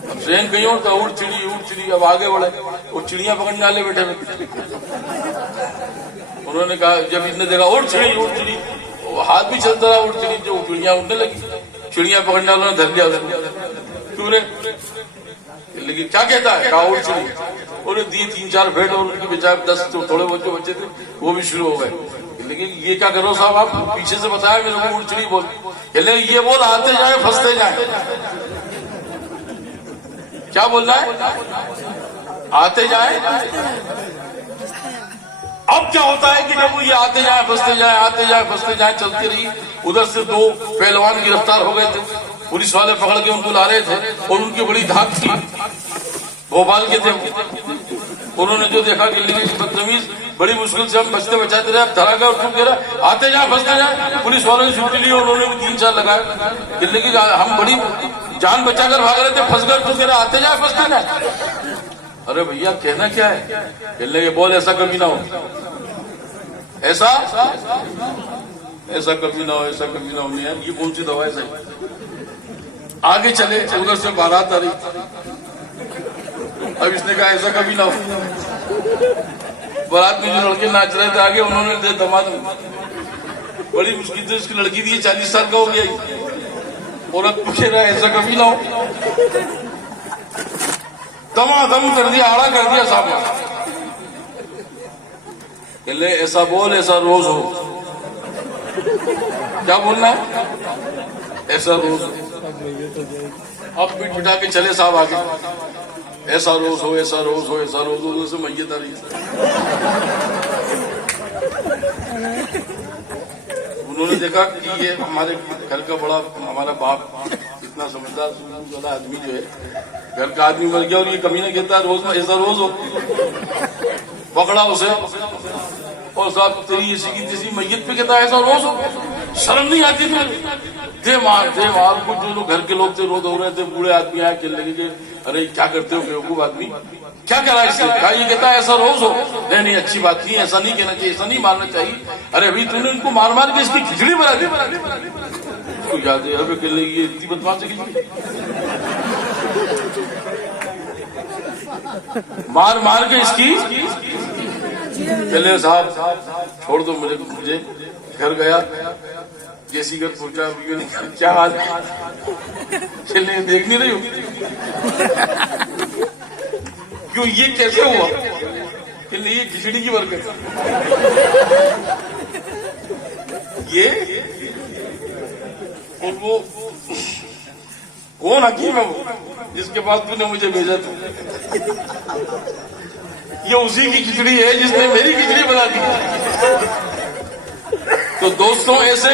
اب ذہن کہیں اور تھا، اڑ چڑی اڑ چڑی. اب آگے بڑھے، وہ چڑیاں پکڑنے والے بیٹھے ہوئے. انہوں نے کہا جب اس نے دیکھا اڑ چڑی اڑ چڑی، ہاتھ بھی چلتا رہا اڑ چڑی. جو چڑیاں اڑنے لگی، چڑیاں پکڑنے والوں نے دھر لیا. کیوں رے؟ لیکن کیا کہتا ہے؟ کہا اڑ چڑی. انہوں نے دیے 3-4 بھیڑ اور ان کے بچائے 10 تھوڑے بچے تھے وہ بھی شروع ہو گئے. لیکن یہ کیا کرو صاحب آپ پیچھے سے بتایا میرے کو اڑ چڑی بول. لیکن یہ بول آتے جائیں پھنستے جائیں. کیا بولنا ہے؟ آتے جائیں. اب کیا ہوتا ہے کہ جب وہ یہ آتے جائیں پھنستے جائیں آتے جائیں پھنستے جائیں چلتی رہی. ادھر سے 2 پہلوان گرفتار ہو گئے تھے، پولیس والے پکڑ کے ان کو لا رہے تھے اور ان کی بڑی دھاک تھی، بھوپال کے تھے. انہوں نے جو دیکھا کہ بدتمیز بڑی مشکل سے ہم بچتے بچاتے رہے، اب دھرا گیا اور چپ کہہ رہا آتے جائیں پھنستے جائیں. پولیس والوں نے چھٹی لی اور انہوں نے بھی 3-4 لگائے. لیکن ہم بڑی جان بچا کر بھاگ رہے تھے، پھنس گئے تو کہہ رہا آتے جائیں پھنستے جائیں. ارے بھیا کہنا کیا ہے؟ کہنے لگے بول ایسا کبھی نہ ہو، ایسا کبھی نہ ہو، ایسا کبھی نہ ہو. یہ کون سی دوا ہے صحیح؟ آگے چلے، ادھر سے بارات آ رہی. اب اس نے کہا ایسا کبھی نہ ہو. بارات میں جو لڑکے ناچ رہے تھے آگے انہوں نے دے دماد بڑی مشکل سے اس کی لڑکی دی. 40 سال کا ہو گیا. عورت پوچھے رہا ایسا کبھی نہ ہو. دما دم کر دیا، آڑا کر دیا صاحب. کہ لے ایسا بول ایسا روز ہو. کیا بولنا ہے؟ ایسا روز ہو. اب پیٹ پٹا کے چلے صاحب آگے. ایسا روز ہو ایسا روز ہو ایسا روز ہو. سے میت آ رہی. انہوں نے دیکھا کہ یہ ہمارے گھر کا بڑا ہمارا باپ اتنا سمجھدار والا آدمی جو ہے، گھر کا آدمی مر گیا اور یہ کمی نہ کہتا ہے روز میں ایسا روز ہو. پکڑا اسے اور صاحب تیری ایسی کی تیسی میت پہ کہتا ہے ایسا روز ہو. شرم نہیں آتی تھی؟ دے مار کچھ جو لوگ گھر کے لوگ تھے رو دو رہے تھے. بوڑھے آدمی آئے کہنے لگے کہ ارے کیا کرتے ہو بیوقوف آدمی، کیا کرا اس سے؟ کہا یہ کہتا ہے ایسا روز ہو. نہیں اچھی بات نہیں، ایسا نہیں کہنا چاہیے، ایسا نہیں مارنا چاہیے. ارے ابھی تم نے ان کو مار مار کے اس کی کھچڑی بنا دی. اس کو یاد ہے ابھی کہنے لگی اتنی بدماش سے کھچڑی مار مار کے اس کی. پہلے صاحب چھوڑ دو مجھے. گھر گیا، جیسی گھر پہنچا کیا حال ہے؟ چلے دیکھ نہیں رہی ہو کیوں یہ کیسے ہوا؟ کہ یہ کھچڑی کی برکت. یہ اور وہ کون حکیم ہے وہ جس کے پاس تو نے مجھے بھیجا تھا؟ یہ اسی کی کھچڑی ہے جس نے میری کھچڑی بنا دی. تو دوستوں ایسے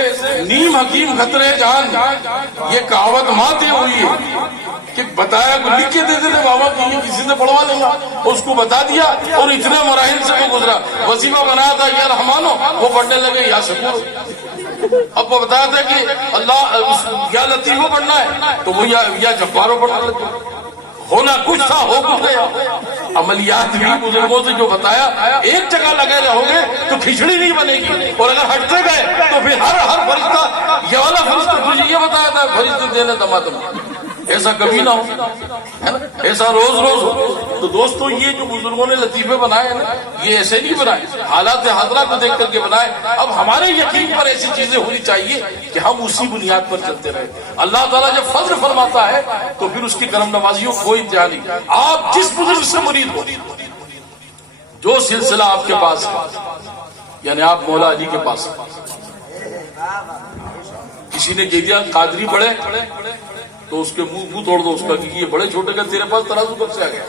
نیم حکیم خطرے جان یہ کہاوت ماں دی ہوئی ہے کہ بتایا کو لکھ کے دیتے تھے بابا کہ یہ کسی سے پڑھوا لیں گا، اس کو بتا دیا اور اتنے مراحل سے وہ گزرا. وظیفہ بنایا تھا یا رحمانو، وہ پڑھنے لگے یا شکور. اب وہ بتایا تھا کہ اللہ یا لطیفو پڑھنا ہے تو وہ یا جبارو پڑھنا لگے. ہونا کچھ تھا ہو کچھ گیا. عملیات بھی بزرگوں سے جو بتایا ایک جگہ لگے رہو گے تو کھچڑی نہیں بنے گی، اور اگر ہٹتے گئے تو پھر ہر فرشتہ یہ والا فرشتہ تجھے یہ بتایا تھا فرشتے دینے دمادم. ایسا کبھی نہ ہو، ایسا روز ہو. تو دوستوں یہ جو بزرگوں نے لطیفے بنائے ہیں نا، یہ ایسے نہیں بنائے، حالات حاضرہ کو دیکھ کر کے بنائے. اب ہمارے یقین پر ایسی چیزیں ہونی چاہیے کہ ہم اسی بنیاد پر چلتے رہے. اللہ تعالیٰ جب فضل فرماتا ہے تو پھر اس کی کرم نوازیوں کوئی انتہا نہیں. آپ جس بزرگ سے مرید ہو، جو سلسلہ آپ کے پاس ہے، یعنی آپ مولا علی کے پاس ہیں۔ کسی نے کہہ دیا قادری بڑے تو اس کے منہ توڑ دو اس کا، کہ یہ بڑے چھوٹے کا تیرے پاس ترازو کب سے آ گیا؟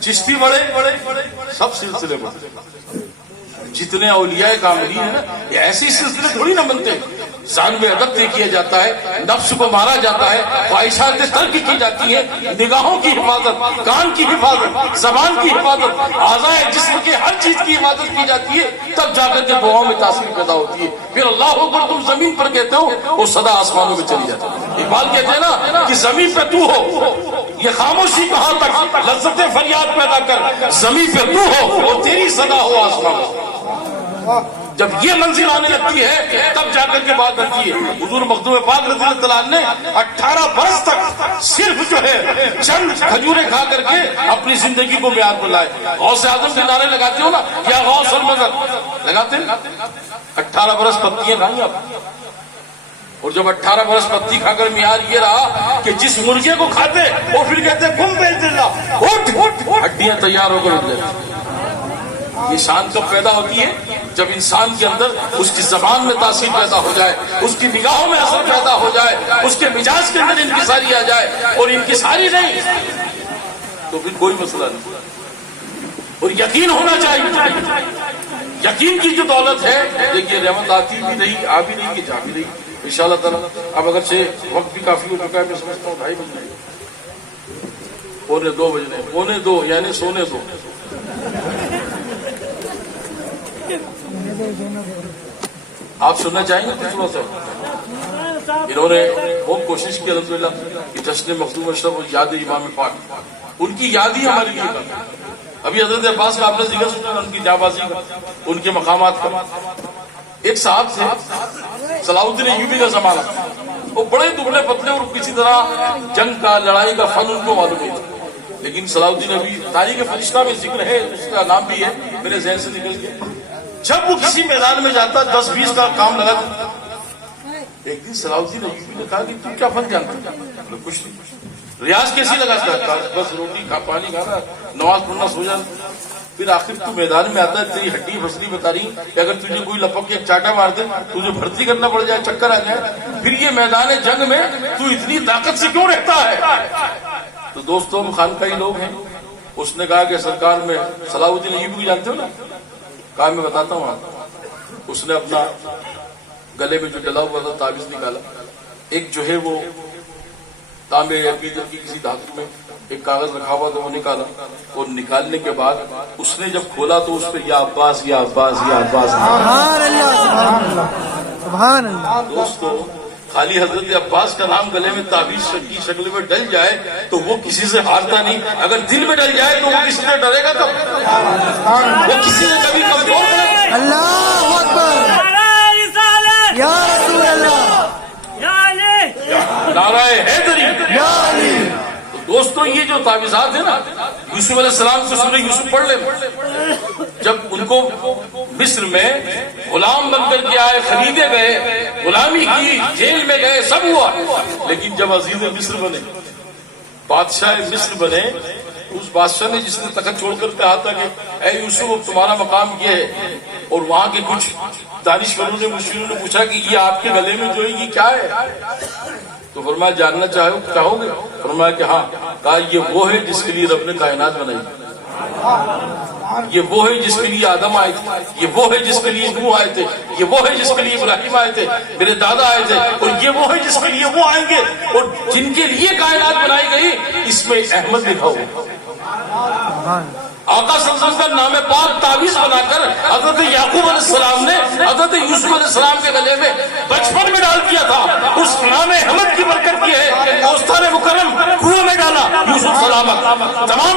چشتی بڑے سب سلسلے بڑے، جتنے اولیاء کاملی ہیں نا، یہ ایسی سلسلے تھوڑی نہ بنتے۔ جانب ادب طے کیا جاتا ہے، نفس کو مارا جاتا ہے، خواہشات ترک کی جاتی ہیں، نگاہوں کی حفاظت، کان کی حفاظت، زبان کی حفاظت، اعضاء جسم کے ہر چیز کی حفاظت کی جاتی ہے، تب جا کر کے دعاؤں میں تاثیر پیدا ہوتی ہے۔ پھر اللہ اکبر تم زمین پر کہتے ہو، وہ صدا آسمانوں میں چلی جاتی ہے۔ اقبال کہتے ہیں نا کہ زمین پہ تو ہو، یہ خاموشی کہاں تک، لذت فریاد پیدا کر، زمین پہ تو ہو اور تیری صدا ہو آسمان۔ جب یہ منزل آنے لگتی ہے تب جا کر کے بات بنتی ہے۔ حضور مخدوم پاک رضی اللہ عنہ نے 18 برس تک صرف جو ہے چند کھجوریں کھا کر کے اپنی زندگی کو معیار پر لائے۔ غوث اعظم کے نعرے لگاتے ہو نا، یا غوث المدد لگاتے ہیں، 18 برس پتیاں کھائیں آپ، اور جب 18 برس پتی کھا کر معیار یہ رہا کہ جس مرغے کو کھاتے وہ پھر کہتے کم بیچ اللہ اٹھ، ہڈیاں تیار ہو کر اٹھ جاتی۔ یہ شان کب پیدا ہوتی ہے؟ جب انسان کے اندر اس کی زبان میں تاثیر پیدا ہو جائے، اس کی نگاہوں میں اثر پیدا ہو جائے، اس کے مزاج کے اندر انکساری آ جائے، اور انکساری نہیں تو پھر کوئی مسئلہ نہیں۔ اور یقین ہونا چاہیے، یقین کی جو دولت ہے، دیکھیے رحمت آتی بھی نہیں، آ بھی نہیں، کہ جا بھی نہیں انشاءاللہ تعالیٰ۔ اب اگرچہ وقت بھی کافی ہو چکا ہے، میں سمجھتا ہوں 2:30 بج گئے، 1:45 بج رہے، 1:45 یعنی سونے دو۔ آپ سننا چاہیں گے تھوڑا سا؟ انہوں نے بہت کوشش کی الحمدللہ کہ جشن مخدوم اشرف اور یاد امام پاک، ان کی یاد ہی ہمارے لیے کرنا۔ ابھی حضرت عباس کا آپ نے ذکر سنا، ان کی جابازی کا، ان کے مقامات کا۔ ایک صاحب تھے صلاح الدین ایوبی کا زمانہ، وہ بڑے دبلے پتلے اور کسی طرح جنگ کا، لڑائی کا فن ان کو معلوم نہیں تھا، لیکن صلاح الدین ابھی تاریخ فرشتہ میں ذکر ہے، اس کا نام بھی ہے، میرے ذہن سے نکل گیا۔ جب وہ کسی میدان میں جاتا 10-20 کا کام لگا دیتا۔ ایک دن صلاح الدین ایوبی نے کہا کہ تم کیا فن جانتا ہے؟ کچھ نہیں۔ ریاض کیسی لگاتا ہے؟ بس روٹی کھا، پانی کھانا، نماز پڑھنا، سو جانا۔ پھر آخر تو میدان میں آتا ہے، تیری ہڈی پسلی بتا رہی کہ اگر تجھے کوئی لپک کے ایک چاٹا مار دے، تجھے بھرتی کرنا پڑ جائے، چکر آ جائے، پھر یہ میدان جنگ میں تو اتنی طاقت سے کیوں رہتا ہے؟ تو دوستوں خانقاہی لوگ ہیں، اس نے کہا کہ سرکار میں صلاح الدین ایوبی جانتے ہو نا؟ کہا میں بتاتا ہوں آپ۔ اس نے اپنا گلے میں جو ڈلا ہوا تھا تعویذ نکالا، ایک جو ہے وہ تانبے یا پیتل کی کسی دھاتو میں ایک کاغذ رکھا ہوا تھا، وہ نکالا، اور نکالنے کے بعد اس نے جب کھولا تو اس پہ یا عباس یا عباس یا عباس۔ سبحان اللہ، سبحان اللہ، سبحان اللہ۔ دوستو خالی حضرت عباس کا نام گلے میں تعویذ کی شکل میں ڈل جائے تو وہ کسی سے ہارتا نہیں، اگر دل میں ڈل جائے تو وہ کسی سے ڈرے گا کب؟ وہ کسی سے کبھی کمزور پڑے گا؟ اللہ اکبر، یا رسول اللہ، نعرہ حیدری، یا علی۔ دوستو یہ جو تعویذات ہیں نا، یوسف علیہ السلام سے سورہ یوسف پڑھ لیں، جب ان کو مصر میں غلام بن کر کے آئے، خریدے گئے، غلامی کی، جیل میں گئے، سب ہوا، لیکن جب عزیز مصر بنے، بادشاہ مصر بنے، اس بادشاہ نے جس نے تخت چھوڑ کر کہا تھا کہ اے یوسف اب تمہارا مقام یہ ہے، اور وہاں کے کچھ دانشوروں نے، مشیروں نے پوچھا کہ یہ آپ کے گلے میں جو ہے یہ کیا ہے؟ تو فرمایا جاننا چاہو گے؟ فرمایا کہ ہاں۔ کہا یہ وہ ہے جس کے لیے رب نے کائنات بنائی، یہ وہ ہے جس کے لیے آدم آئے تھے، یہ وہ ہے جس کے لیے نوح آئے تھے، یہ وہ ہے جس کے لیے ابراہیم آئے تھے، میرے دادا آئے تھے، اور یہ وہ ہے جس کے لیے وہ آئیں گے، اور جن کے لیے کائنات بنائی گئی اس میں احمد لکھا ہوا۔ آقا صلی اللہ علیہ وسلم کا نام پاک تعویذ بنا کر حضرت یعقوب علیہ السلام نے حضرت یوسف علیہ السلام کے گلے میں بچپن میں ڈال دیا تھا۔ اس نام احمد کی برکت یہ ہے، اوستان مکرم کنویں میں ڈالا یوسف سلامت، تمام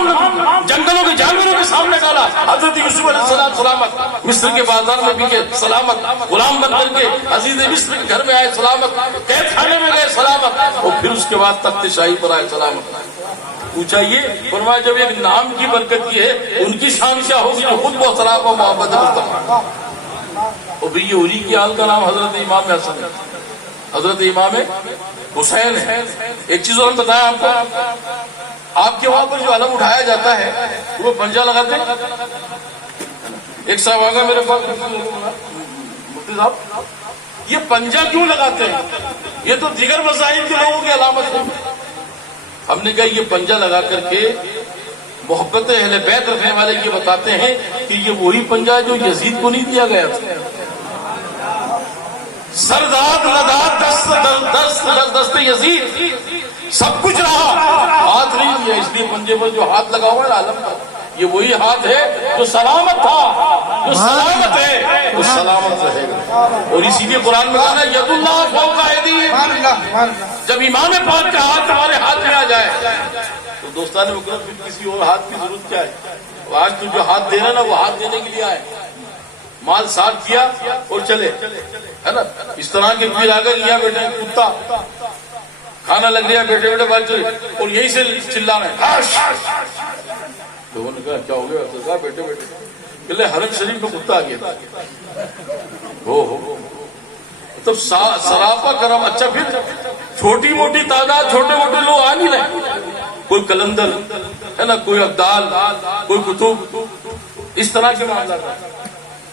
جنگلوں کے جانوروں کے سامنے ڈالا حضرت یوسف علیہ السلام سلامت، مصر کے بازار میں بکے سلامت، غلام بن کر کے عزیز مصر کے گھر میں آئے سلامت، قید خانے میں گئے سلامت، اور پھر اس کے بعد تخت شاہی پر آئے سلامت۔ پوچھا یہ فرمایا جب ایک نام کی برکت کی ہے، ان کی شان کیا ہوگی جو خود بہت سلام و محبت مصطفیٰ۔ اور پھر یہ اولی کی آل کا نام حضرت امام حسن ہے، حضرت امام حسین ہے۔ ایک چیز اور بتایا آپ کو، آپ کے وہاں پر جو علم اٹھایا جاتا ہے وہ پنجہ لگاتے ہیں، ایک صاحب آ گیا میرے پاس، مفتی صاحب یہ پنجہ کیوں لگاتے ہیں؟ یہ تو دیگر مذاہب کے لوگوں کی علامت ہے۔ ہم نے کہا یہ پنجہ لگا کر کے محبت اہل بیت رکھنے والے یہ بتاتے ہیں کہ یہ وہی پنجہ ہے جو یزید کو نہیں دیا گیا تھا۔ سرداد لداد دست یزید سب کچھ رہا، ہاتھ نہیں دیا، اس لیے پنجے پر جو ہاتھ لگا ہوا ہے عالم کا یہ وہی ہاتھ ہے جو سلامت تھا، جو سلامت ہے وہ سلامت رہے گا۔ اور اسی لیے قرآن میں کہا نا ید اللہ فوق ایدیہم، جب امام پاک کا ہاتھ ہمارے ہاتھ میں آ جائے تو دوستان مکرم پھر کسی اور ہاتھ کی ضرورت کیا ہے؟ آج تو جو ہاتھ دے رہا نا وہ ہاتھ دینے کے لیے آئے، مال ساتھ کیا اور چلے، ہے نا؟ اس طرح کے پھر آ گئے یہاں بیٹھے کتا کھانا لگ گیا بیٹھے بیٹھے بات چلے اور یہیں سے چلا رہے ہیں۔ لوگوں نے کہا کیا ہو گیا؟ کہا بیٹھے بیٹھے کہ حرم شریف میں کتا آ گیا تھا۔ ہو تب سراپا کرم۔ اچھا پھر چھوٹی موٹی تعداد چھوٹے موٹے لوگ آ نہیں رہے، کوئی کلندر ہے نا، کوئی ابدال، کوئی کتب، اس طرح کے معاملات۔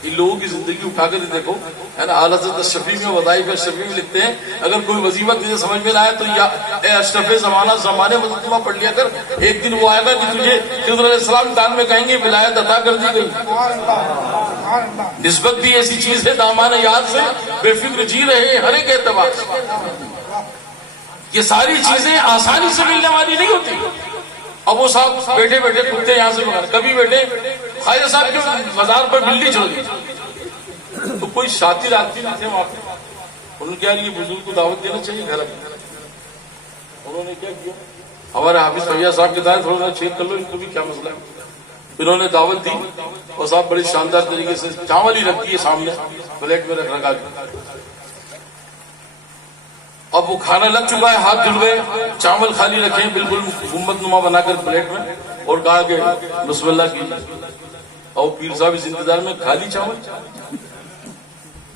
ان لوگوں کی زندگی اٹھا کر دیکھو، ہے نا؟ اعلیٰ حضرت اشرفی میں وظائف اشرفی میں لکھتے ہیں اگر کوئی وظیفہ تجھے سمجھ میں نہ آئے تو یا اے اشرف زمانے وظیفہ پڑھ لیا کر، ایک دن وہ آئے گا کہ تجھے خضر علیہ السلام کان میں کہیں گے ولایت عطا کر دی گئی۔ نسبت بھی ایسی چیز ہے دامان یاد سے بے فکر جی رہے ہر ایک اعتبار سے۔ یہ ساری چیزیں آسانی سے ملنے والی نہیں ہوتی۔ اب وہ صاحب بیٹھے بیٹھے کتے یہاں سے کبھی بیٹھے خواجہ صاحب کے مزار پر بلی چل گئی تو کوئی شاطر آدمی تھے وہاں پہ، انہوں نے کہا یہ بزرگ کو دعوت دینا چاہیے گھر میں۔ انہوں نے کیا کیا، ہمارے حافظ فیاض صاحب کے دائیں تھوڑا سا چیک کر لو ان کو بھی کیا مسئلہ ہے۔ انہوں نے دعوت دی اور صاحب بڑی شاندار طریقے سے چاول ہی رکھ دیے سامنے پلیٹ میں رکھا کے۔ اب وہ کھانا لگ چکا ہے، ہاتھ دھل گئے، چاول خالی رکھے بالکل گنبد نما بنا کر پلیٹ میں، اور کہا کہ بسم اللہ کیجیے۔ اور پیر صاحب اس انتظار میں خالی چاول،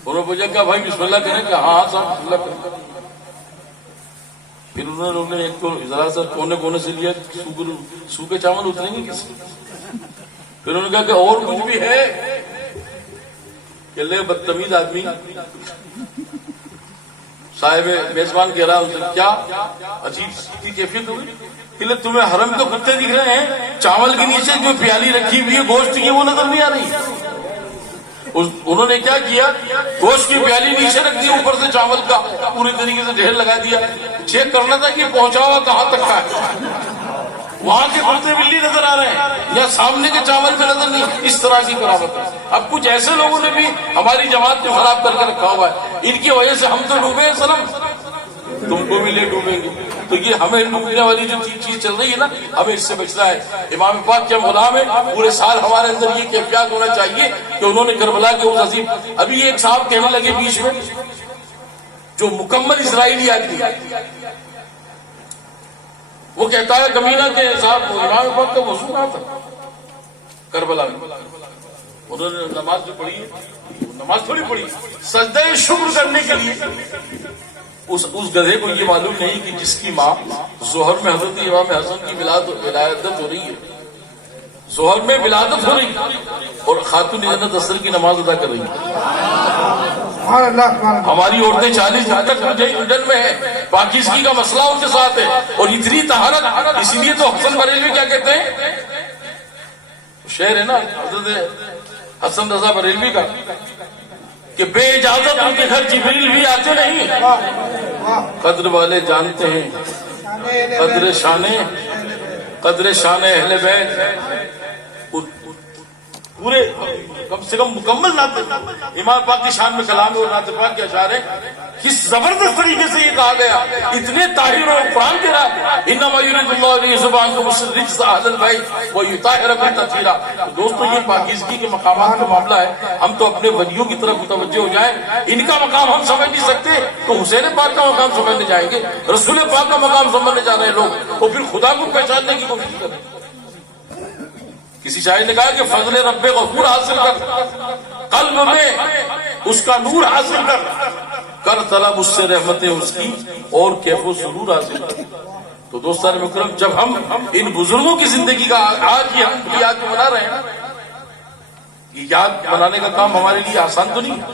انہوں نے پوچھا کہ بھائی بسم اللہ کریں کہ ہاں صاحب بسم اللہ کریں۔ پھر انہوں نے ایک تو ذرا سا کونے کونے سے لیا، سوکھے چاول اتریں گے کس؟ پھر انہوں نے کہا کہ اور کچھ بھی ہے کہ لے بدتمیز آدمی صاحب میزبان کہہ رہا ہے کیا عجیب کی کیفیت ہوئی کہ تمہیں حرم تو کتے دکھ رہے ہیں، چاول کے نیچے جو پیالی رکھی ہوئی ہے گوشت کی وہ نظر نہیں آ رہی۔ انہوں نے کیا کیا، گوشت کی پیالی نیچے رکھ دی، اوپر سے چاول کا پوری طریقے سے ڈھیر لگا دیا۔ چیک کرنا تھا کہ پہنچا ہوا کہاں تک کا ہے، وہاں کے کتے بلی نظر آ رہے ہیں یا سامنے کے چاول پہ نظر نہیں، اس طرح کی کراوت ہے۔ اب کچھ ایسے لوگوں نے بھی ہماری جماعت کو خراب کر کے رکھا ہوا ہے، ان کی وجہ سے ہم تو ڈوبے ہیں سنم، تم کو بھی لے ڈوبیں گے۔ تو یہ ہمیں ڈوبنے والی جو چیز چل رہی ہے نا، ہمیں اس سے بچنا ہے۔ امام پاک کے غلام ہے، پورے سال ہمارے اندر یہ کیفیات ہونا چاہیے کہ انہوں نے کربلا کے اس عظیم۔ ابھی ایک صاحب کہنے لگے بیچ میں جو مکمل اسرائیلی آدمی، وہ کہتا ہے کمینہ کے صاحب امام پاک کا وضو کہاں تھا کربلا میں؟ انہوں نے نماز جو پڑھی ہے، نماز تھوڑی پڑھی، سجدہ شکر کرنے کے لیے اس گدھے کو یہ معلوم نہیں کہ جس کی ماں ظہر میں حضرت امام حسن کی ولادت ہو رہی ہے، ظہر میں ولادت ہو رہی اور خاتون جنت اثر کی نماز ادا کر رہی ہے۔ ہماری عورتیں 40 دن تک الجھن میں ہے، پاکیزگی کا مسئلہ ان کے ساتھ ہے اور اتنی طہارت۔ اسی لیے تو حسن بریلوی کیا کہتے ہیں، شعر ہے نا حضرت حسن رضا بریلوی کا کہ بے اجازت ان کے گھر جبریل بھی آتے نہیں، قدر والے جانتے ہیں قدر شان اہل بیت۔ پورے کم سے کم مکمل نعت امام پاک کی شان میں کلام اور نعت پاک کے اشعار ہیں، کس زبردست طریقے سے یہ کہا گیا، اتنے طاہر اور قرآن کہہ رہا ہے انما یرید اللہ لیذھب عنکم الرجس اہل البیت ویطہرکم تطہیرا۔ دوستو یہ پاکیزگی کے مقامات کا معاملہ ہے، ہم تو اپنے ولیوں کی طرف متوجہ ہو جائیں، ان کا مقام ہم سمجھ نہیں سکتے تو حسین پاک کا مقام سمجھنے جائیں گے، رسول پاک کا مقام سمجھنے جا رہے ہیں لوگ، اور پھر خدا کو پہچاننے کی کوشش کریں۔ کسی شاعر نے کہا کہ فضل رب غفور حاصل کر، قلب میں اس کا نور حاصل کر طلب اس سے رحمتیں اس کی اور کیف و سرور حاصل کر۔ تو دوستان مکرم جب ہم ان بزرگوں کی زندگی کا آج ہی ہم یاد منا رہے ہیں، یہ یاد بنانے کا کام ہمارے لیے آسان تو نہیں ہے.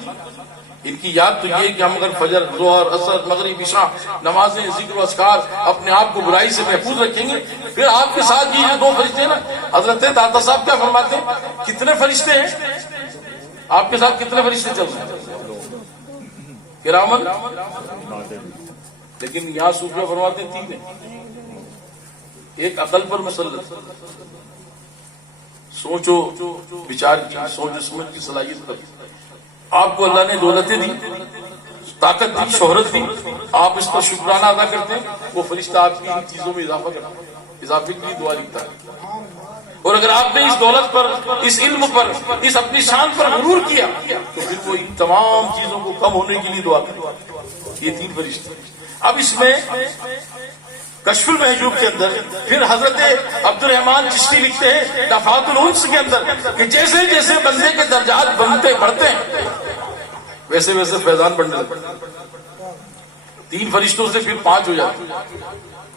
ان کی یاد تو یہ کہ ہم اگر فجر، ظہر، عصر، مغرب، عشاء نمازیں، ذکر و اذکار اپنے آپ کو برائی سے محفوظ رکھیں گے. پھر آپ کے ساتھ یہ دو فرشتے نا، حضرت داتا صاحب کیا فرماتے ہیں؟ کتنے فرشتے ہیں آپ کے ساتھ؟ کتنے فرشتے چل رہے ہیں؟ کرامن. لیکن یہاں صوفیہ فرماتے ہیں 3 ہیں. ایک عقل پر مسلط، سوچو بچار کی، سوچ سمجھ کی صلاحیت پر. آپ کو اللہ نے دولتیں دی، طاقت دی، شہرت دی، آپ اس پر شکرانہ ادا کرتے ہیں، وہ فرشتہ آپ کی ان چیزوں میں اضافہ کرتا ہے، اضافے کی دعا لکھتا ہے. اور اگر آپ نے اس دولت پر، اس علم پر، اس اپنی شان پر غرور کیا تو پھر وہ ان تمام چیزوں کو کم ہونے کے لیے دعا کرتا ہے. یہ 3 فرشتے. اب اس میں کشف المحجوب کے اندر پھر حضرت عبد الرحمن چشتی لکھتے ہیں دفعات الانس کے اندر کہ جیسے جیسے بندے کے درجات بنتے بڑھتے ہیں ویسے ویسے فیضان بڑھنے لگتے ہیں. 3 فرشتوں سے پھر 5 ہو جاتے ہیں.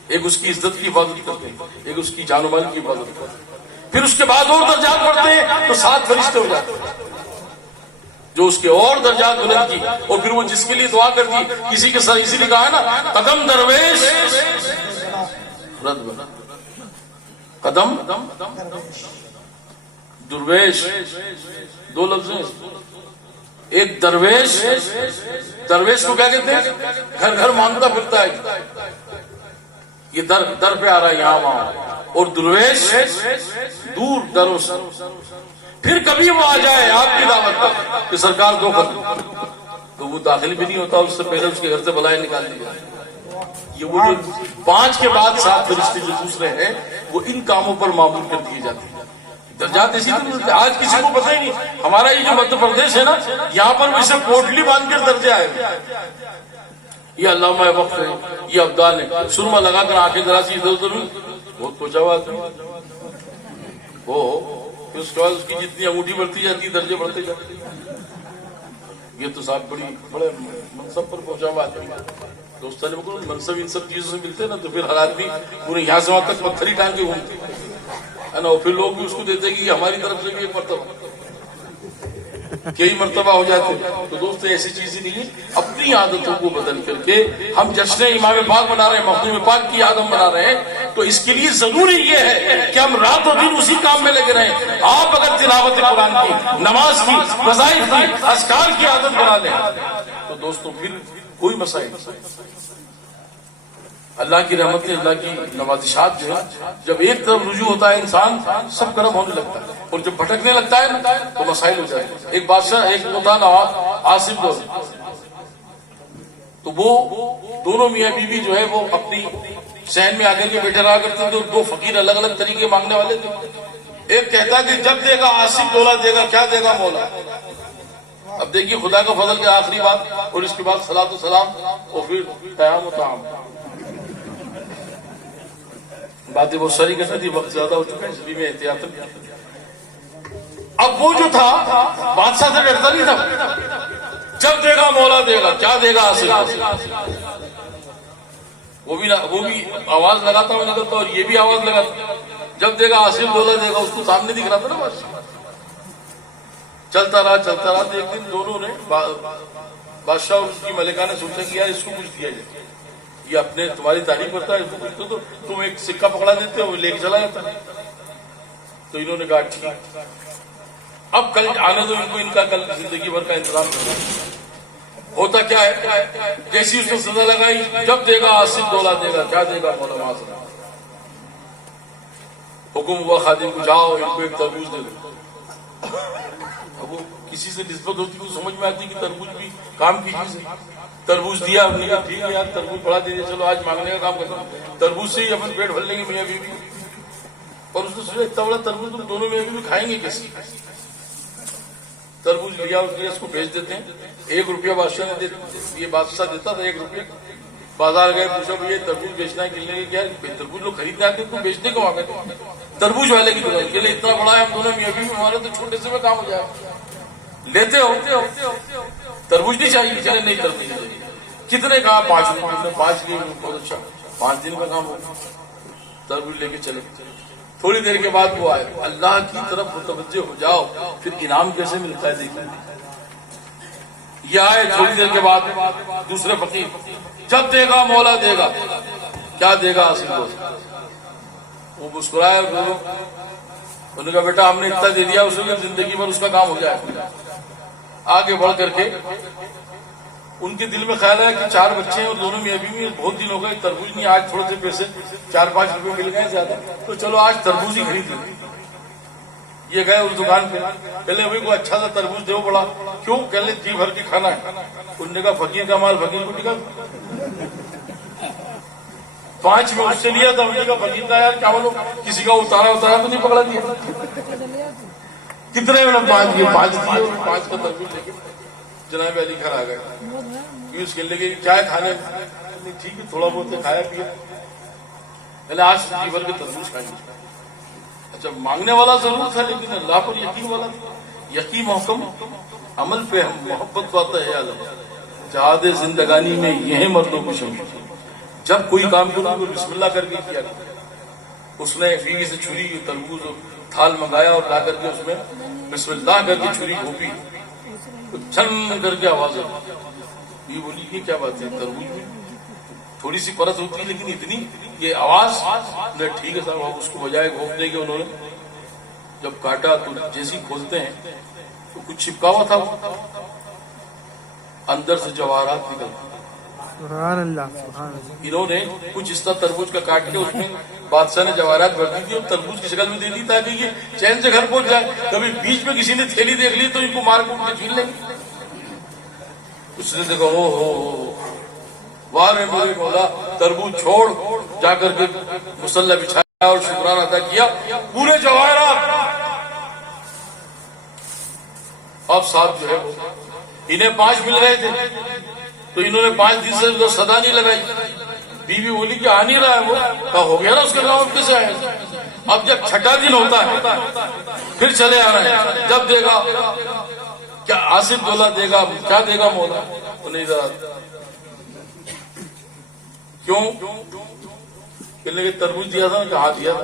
ایک اس کی عزت کی حفاظت کرتے ہیں، ایک اس کی جان و مال کی حفاظت کرتے ہیں. پھر اس کے بعد اور درجات بڑھتے ہیں تو 7 فرشتے ہو جاتے ہیں جو اس کے اور درجات بلند کی. اور پھر وہ جس کے لیے دعا کرتی، کسی کے ساتھ اسی لیے کہا ہے نا قدم درویش رد بنا، قدم درویش، 2 لفظ ہیں. ایک درویش، درویش کو کیا کہتے ہیں؟ گھر گھر مانگتا پھرتا ہے، یہ در پہ آ رہا ہے یہاں وہاں. اور درویش دور دروں سے. پھر کبھی وہ آ جائے آپ کی دعوت پر کہ سرکار دو کر تو وہ داخل بھی نہیں ہوتا، اس سے پہلے اس کے گھر سے بلائے نکال دی جائے. یہ وہ جو 5 کے بعد 7 فرشتے جو دوسرے ہیں وہ ان کاموں پر معمول کر دیے جاتے ہیں. درجات اسی طرح آج کسی کو پتہ ہی نہیں. ہمارا یہ جو مدھیہ پردیش ہے نا، یہاں پر بھی سے پوٹلی باندھ کر درجے آئے. یہ علامہ وقف ہے، یہ ابدال ہے، سرما لگا کر آنکھیں دراسی ادھر ادھر بہت کچھ آواز وہ. پھر اس کے بعد اس کی جتنی انگوٹھی بڑھتی جاتی درجے بڑھتے جاتے. یہ تو صاحب بڑے منصب پر پہنچا ہوا آدمی. دوستوں نے بولو منصب ان سب چیزوں سے ملتے ہیں نا تو پھر ہر آدمی پورے یہاں سے وہاں تک پتھر ہی ٹانگ کے گھومتے ہے نا. اور پھر لوگ بھی اس کو دیتے کہ ہماری طرف سے بھی ایک مرتبہ کئی مرتبہ ہو جاتے. تو دوست ایسی چیزیں نہیں ہے. اپنی عادتوں کو بدل کر کے ہم جشن امام پاک منا رہے ہیں، مخدوم پاک کی یاد ہم منا رہے ہیں، تو اس کے لیے ضروری یہ ہے کہ ہم رات و دن اسی کام میں لگے رہیں. آپ اگر تلاوت قرآن کی، نماز کی، وظائف کی، اذکار کی عادت بنا لیں تو دوستوں پھر کوئی مسائل نہیں. اللہ کی رحمت، اللہ کی نوازشات جو ہے جب ایک طرف رجوع ہوتا ہے انسان سب طرف ہونے لگتا ہے. اور جب بھٹکنے لگتا ہے تو مسائل ہو جاتے ہیں. ایک بادشاہ، ایک ہوتا نواب آصف دور، تو وہ دونوں میاں بیوی جو ہے وہ اپنی صحن میں آ کر کے بیٹھے رہا کرتے تھے. 2 فقیر الگ الگ طریقے مانگنے والے تھے. ایک کہتا کہ جب دے گا آصف دولا دے گا، کیا دے گا مولا. اب دیکھیے خدا کا فضل کے آخری بات، اور اس کے بعد صلاۃ و سلام اور پھر قیام و طعام. باتیں بہت ساری کرتی تھی، وقت زیادہ ہو چکا ہے اس لیے میں احتیاط. اب وہ جو تھا بادشاہ سے ڈرتا نہیں تھا. جب دے گا مولا دے گا، کیا دے گا آصف. وہ بھی آواز لگاتا ہوا نکلتا اور یہ بھی آواز لگاتا. جب دے گا آصف مولا دے گا، اس کو سامنے دکھ رہا تھا نا بادشاہ. چلتا رہا چلتا رہا. تو ایک دن دونوں نے بادشاہ اور اس کی ملکہ نے سوچا کہ یار اس کو کچھ دیا جائے. یہ اپنے تمہاری تعریف کرتا ہے، تو تم ایک سکہ پکڑا دیتے ہو، لے کے چلا جاتا ہے. تو انہوں نے کہا ٹھیک، اب کل آنے دو ان کو، ان کا کل زندگی بھر کا انتظام کرنا. ہوتا کیا ہے، جیسی اس نے سزا لگائی، جب دے گا آصف دولا دے گا، کیا دے گا مولا معاذ. حکم ہوا خادم کو جاؤ ان کو ایک تربوز دے دو. اب وہ کسی سے نسبت ہوتی تو سمجھ میں آتی کہ تربوز بھی کام کی چیز ہے. تربوز دیا، ہم نے کہا ٹھیک ہے یار تربوز بڑھا دیجیے، چلو آج مانگنے کا کام کرتا ہوں. تربوز سے ہی اپنے پیٹ بھر لیں گے میاں بیوی. اور اس نے سوچا اتنا بڑا تربوز تم دونوں میاں بیوی کھائیں گے کیسے. تربوز لیا، اس کو بیچ دیتے ہیں. 1 روپیہ بادشاہ نے دیتا، یہ بادشاہ دیتا تھا 1 روپیہ. بازار گئے، پوچھا بھائی یہ تربوز بیچنا ہے کلنے کے. کیا تربوز لوگ خریدنے آتے ہیں، تم بیچنے کو آ گئے. تربوز والے کی دکان کے لیے اتنا بڑا ہے، ہم دونوں میاں بیوی ہمارے تو چھوٹے سے میں کام ہو جائے. لیتے ہو تربوز نہیں چاہیے. چلے نہیں تربوز چاہیے. کتنے کہا 5 روپئے. 5 لیے بہت اچھا، 5 دن کا کام ہو. تربوز لے کے چلے. تھوڑی دیر کے بعد وہ آئے، اللہ کی طرف متوجہ ہو جاؤ پھر انعام کیسے ملتا ہے دیکھیں۔ یہ آئے تھوڑی دیر کے بعد دوسرے فقیر، جب دے گا مولا دے گا، کیا دے گا حاصل کو؟ وہ مسکرائے، انہوں نے کہا بیٹا ہم نے اتنا دے دیا اسے کہ زندگی بھر اس کا کام ہو جائے۔ آگے بڑھ کر کے ان کے دل میں خیال ہے کہ 4 بچے ہیں اور دونوں میاں بیوی، بہت دن ہو گئے تربوز نہیں، آج تھوڑے سے پیسے 4-5 روپے مل گئے زیادہ، تو چلو آج تربوز ہی خرید لیں۔ یہ گئے اس دکان پہ، کہلے ابھی کوئی اچھا سا تربوز دو بڑا، کیوں؟ کہلے جی بھر کے کھانا ہے۔ انہوں نے کہا فقیر کا مال فقیر کو ٹکا، 5 میں اس سے لیا تھا، انہوں نے کہا فقیر کا یار کیا بولو، کسی کا اتارا تو نہیں پکڑا دیا، کتنے میں 5 دیے، 5 دیے اور 5 کا تربوز لے کے جناب علی گھر آ گئے۔ اس کے لے کے کیا ہے کھانے میں؟ ٹھیک ہے تھوڑا بہت کھایا پیا، پہلے آج جی بھر کے تربوز کھائیں گے۔ اچھا مانگنے والا ضرور تھا لیکن اللہ پر یقین والا تھا، یقین محکم عمل پہ محبت پاتا ہے عالم۔ جہاد زندگانی میں یہ ہے مردوں کو شمشیر، جب کوئی کام کرو تو بسم اللہ کر کے کیا۔ اس نے فیگی سے چھری تربوز تھال منگایا اور لا کر کے اس میں بسم اللہ کر کے چھری گھوپی، چھن کر کے آواز آئی۔ یہ بولی یہ کیا بات ہے، تربوز میں تھوڑی سی پرت ہوتی ہے لیکن اتنی یہ آواز، ٹھیک ہے صاحب اس کو بجائے گھوپ دے گے۔ انہوں نے جب کاٹا تو جیسی کھولتے ہیں تو کچھ چپکا ہوا تھا، اندر سے جواہرات نکل۔ سبحان اللہ سبحان اللہ۔ انہوں نے کچھ حصہ تربوز کا کاٹ کے اس میں بادشاہ نے جواہرات بھر دی تھی اور تربوز کی شکل میں دے دی تاکہ یہ چین سے گھر پہنچ جائے۔ کبھی بیچ میں کسی نے تھیلی دیکھ لی تو ان کو مار کوٹ کے چھین لیں گے۔ اس نے دیکھا او ہو واہ رے میرے مولا، تربوز چھوڑ، جا کر کے مصلی بچھایا اور شکرانہ ادا کیا، پورے جواہرات۔ اب صاحب جو ہے انہیں 5 مل رہے تھے تو انہوں نے 5 دن سے صدا نہیں لگائی۔ بیوی بولی کہ آ نہیں رہا ہے وہ، کہا ہو گیا نا اس کے نام کیسے آئے۔ اب جب 6واں دن ہوتا ہے پھر چلے آ رہے ہیں، جب دے گا کیا آصف دولا دے گا، کیا دے گا مولا؟ انہیں ادھر کیوں کہنے کہ تربوز دیا تھا، کہاں دیا تھا،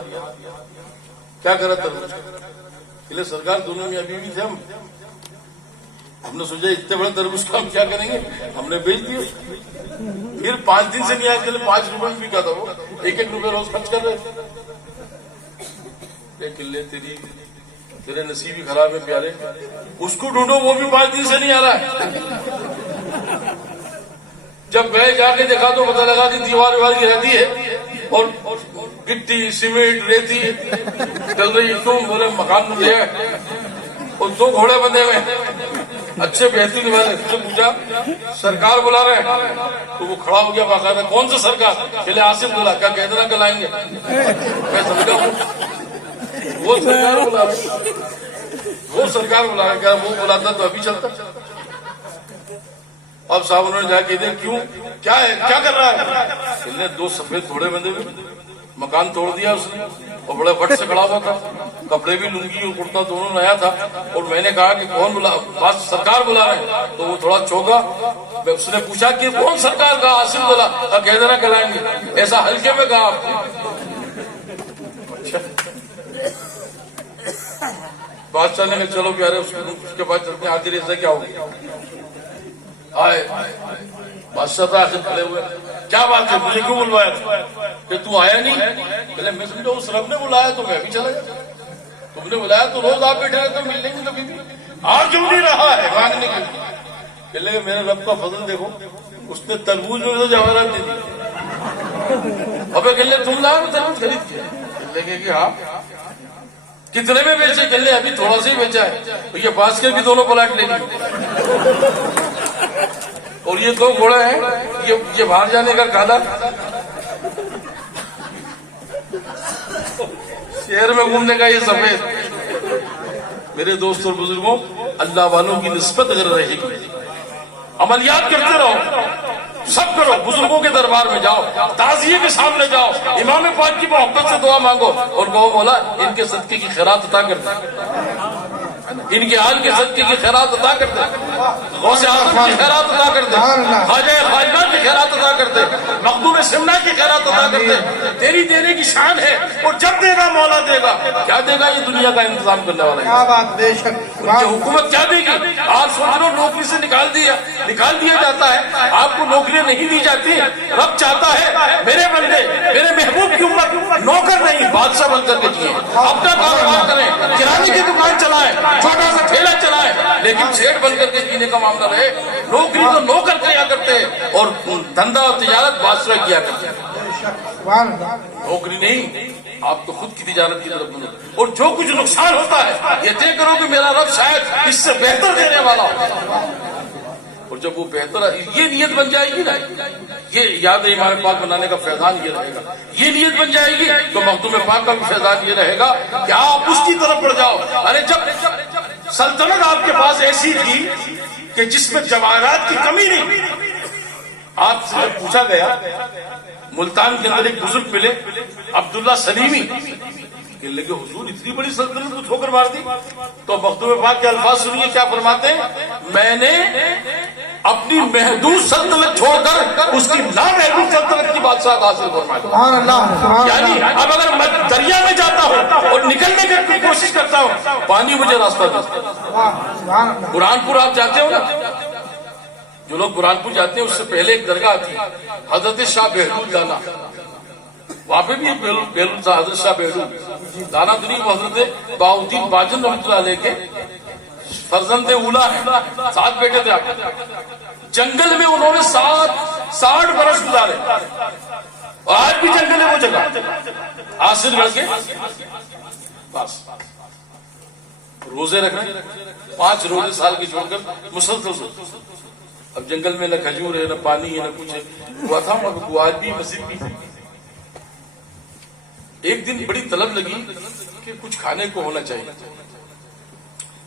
کیا کرا تربوز؟ کہ سرکار دونوں میں ابھی بھی تھے، ہم نے سوچا اتنے بڑے تربوز کا ہم کیا کریں گے، ہم نے بیچ دیا۔ پھر 5 دن سے نہیں آئے، کہ 5 روپے میں بکا تھا وہ، 1-1 روپے روز خرچ کر رہے تھے۔ تیرے نصیب ہی خراب ہے پیارے، اس کو ڈھونڈو وہ بھی 5 دن سے نہیں آ رہا ہے۔ جب گئے جا کے دیکھا تو پتہ لگا کہ دیوار کی رہتی ہے اور گٹی سیمنٹ ریتی چل رہی ہے، تو بولے مکان میں لے اور 2 گھوڑے بندے ہوئے اچھے بہترین والے سے پوچھا سرکار بلا رہے ہیں، تو وہ کھڑا ہو گیا باقاعدہ، کون سے سرکار؟ پہلے آصف بولا، کیا کہہ دینا کل آئیں گے؟ میں سمجھا وہ سرکار بلا رہے، وہ سرکار بلا رہے، کیا وہ بلاتا تو ابھی چلتا۔ اب صاحب انہوں نے جا کے دیکھ کیوں کیا ہے، کیا کر رہا ہے؟ اس نے 2 سفید گھوڑے بندے ہوئے، مکان توڑ دیا اس نے اور بڑے وٹ سے کھڑا ہوا تھا، کپڑے بھی لنگی اور کرتا دونوں نیا تھا، اور میں نے کہا کہ کون بلا، بس سرکار بلا رہے ہیں، تو وہ تھوڑا چوکا۔ اس نے پوچھا کہ کون سرکار؟ کہا آصف بولا، کہہ دینا کلائیں گے، ایسا ہلکے میں کہا آپ کو۔ بادشاہ نے کہا چلو پیارے اس کے بعد چلتے ہیں، آخر ایسا کیا ہو گیا؟ آئے بادشاہ تھا آخر کھڑے ہوئے، کیا بات ہے مجھے کیوں بلوایا تھا؟ کہ تو آیا نہیں؟ پہلے میں سمجھا اس رب نے بلایا تو میں بھی چلا گیا، تم نے بلایا تو روز آپ بیٹھے رہتے ملنے کی کبھی بھی، آج جو نہیں رہا ہے مانگنے کے لیے۔ پہلے میرے رب کا فضل دیکھو، اس نے تربوز میں تو جواہرات دے دی۔ ابے کہلے تم لاؤ تربوز خرید کے؟ کہلے کہ ہاں۔ کتنے میں بیچے؟ کہلے ابھی تھوڑا سا ہی بیچا ہے، تو یہ باسکٹ بھی دونوں پلاٹ لے لی، اور یہ 2 گھوڑے ہیں، یہ باہر جانے کا کالا، شہر میں گھومنے کا یہ سفید۔ میرے دوست اور بزرگوں، اللہ والوں کی نسبت اگر رہے گی، عملیات کرتے رہو، سب کرو، بزرگوں کے دربار میں جاؤ، تعزیے کے سامنے جاؤ، امام پاک کی محبت سے دعا مانگو اور کہو مولا ان کے صدقے کی خیرات عطا کر دے۔ ان کے آل کے صدقے کی خیرات ادا کر دے، غوث اعظم کی خیرات ادا کر دے، خواجہ خواجہ کی خیرات ادا کر دے، مخدوم سمنا کی خیرات ادا کر دے۔ تیری دینے کی شان ہے، اور جب دے گا مولا دے گا۔ کیا دے گا؟ یہ دنیا کا انتظام کرنے والا ہے۔ کیا بات، بے شک، یہ حکومت کیا دے گی؟ آج سوچ لو، نوکری سے نکال دیا جاتا ہے، آپ کو نوکریاں نہیں دی جاتی۔ رب چاہتا ہے میرے بندے، میرے محبوب کی امت نوکر نہیں بادشاہ بن کر کے جیے، اپنا کاروبار کریں، کرانے کی دکان چلائیں، چھوٹا سا ٹھیلا چلائیں، لیکن سیٹ بن کر کے جینے کا معاملہ رہے۔ نوکری تو نوکر کیا کرتے ہیں، اور دھندا اور تجارت بادشاہ کیا کرتے ہیں، سبحان اللہ۔ نوکری نہیں۔ آپ تو خود کی تجارت کی طرف بنو، اور جو کچھ نقصان ہوتا ہے یہ طے کرو کہ میرا رب شاید اس سے بہتر دینے والا ہو، اور جب وہ بہتر یہ نیت بن جائے گی نا، یہ یاد امام پاک بنانے کا فیضان یہ رہے گا، یہ نیت بن جائے گی تو مخدوم پاک کا بھی فیضان یہ رہے گا کہ آپ اس کی طرف بڑھ جاؤ۔ ارے جب سلطنت آپ کے پاس ایسی تھی کہ جس میں جواہرات کی کمی نہیں، آپ سے جب پوچھا گیا، ملتان کے اندر ایک بزرگ ملے عبداللہ سلیمی، کہ لگے حضور اتنی بڑی سلطنت کو ٹھوکر مار دی، تو مخدوم پاک کے الفاظ سنیے کیا فرماتے ہیں، میں نے اپنی محدود سلطنت چھوڑ کر اس کی لامحدود سلطنت کی بادشاہت حاصل فرمائی۔ سبحان اللہ، سبحان اللہ۔ یعنی اب اگر میں دریا میں جاتا ہوں اور نکلنے کی کوشش کرتا ہوں، پانی مجھے راستہ دیتا ہے۔ سبحان اللہ۔ قرآن پور آپ جاتے ہو نا، جو لوگ قرآن پور جاتے ہیں اس سے پہلے ایک درگاہ تھی حضرت شاہ بہلول دانا، وہاں پہ بھی ایک بہلول تھا، حضرت شاہ بہلول دانا دنی کو حضرت بہاؤدین باجن رحمۃ اللہ علیہ کے فرزند اولا ہے، 7 بیٹے تھے آپ۔ جنگل میں انہوں نے 60 برس گزارے، اور آج بھی جنگل ہے وہ جگہ آصر گڑھ کے بس۔ روزے رکھنے 5 روزے سال کے چھوڑ کر مسلسل، اب جنگل میں نہ کھجور ہے، نہ پانی ہے، نہ کچھ ہے، ہوا تھا آج بھی مسجد بھی۔ ایک دن بڑی طلب لگی کہ کچھ کھانے کو ہونا چاہیے،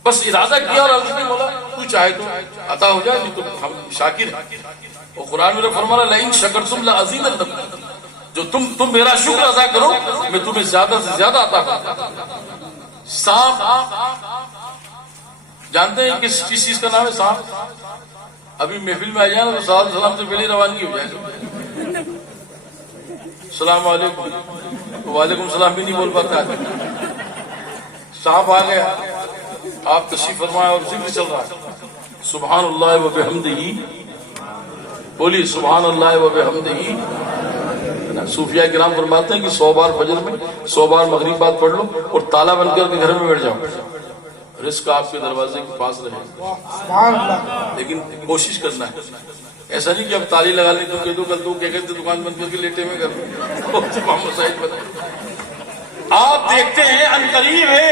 بس ارادہ کیا اور عرض کی مولا تو چاہے تو عطا ہو جائے، نہیں تو ہم شاکر ہیں۔ اور قرآن میں فرمانا لئن شکرتم لازیدنکم، جو تم میرا شکر ادا کرو میں تمہیں زیادہ سے زیادہ عطا کروں۔ سانپ جانتے ہیں کس چیز کا نام ہے؟ سانپ۔ ابھی محفل میں آ جائے نا تو صاحب سلام سے پہلے روانگی ہو جائے، السلام علیکم، وعلیکم السلام بھی نہیں بول پاتا آدمی۔ سانپ آ گیا، آپ تشریف فرمائے اور ذکر چل رہا ہے، سبحان اللہ و بحمدہ، بولیے سبحان اللہ و بحمدہ۔ صوفیاء کرام فرماتے ہیں کہ 100 بار فجر میں، 100 بار مغرب بعد پڑھ لو اور تالا بن کر کے گھر میں بیٹھ جاؤ، رزق آپ کے دروازے کے پاس رہے، لیکن کوشش کرنا ہے۔ ایسا نہیں کہ اب تالی لگا لی تو کہہ دو کل تو کہہ کر دکان بند کر کے لیٹے میں کر۔ آپ دیکھتے ہیں عنقریب ہے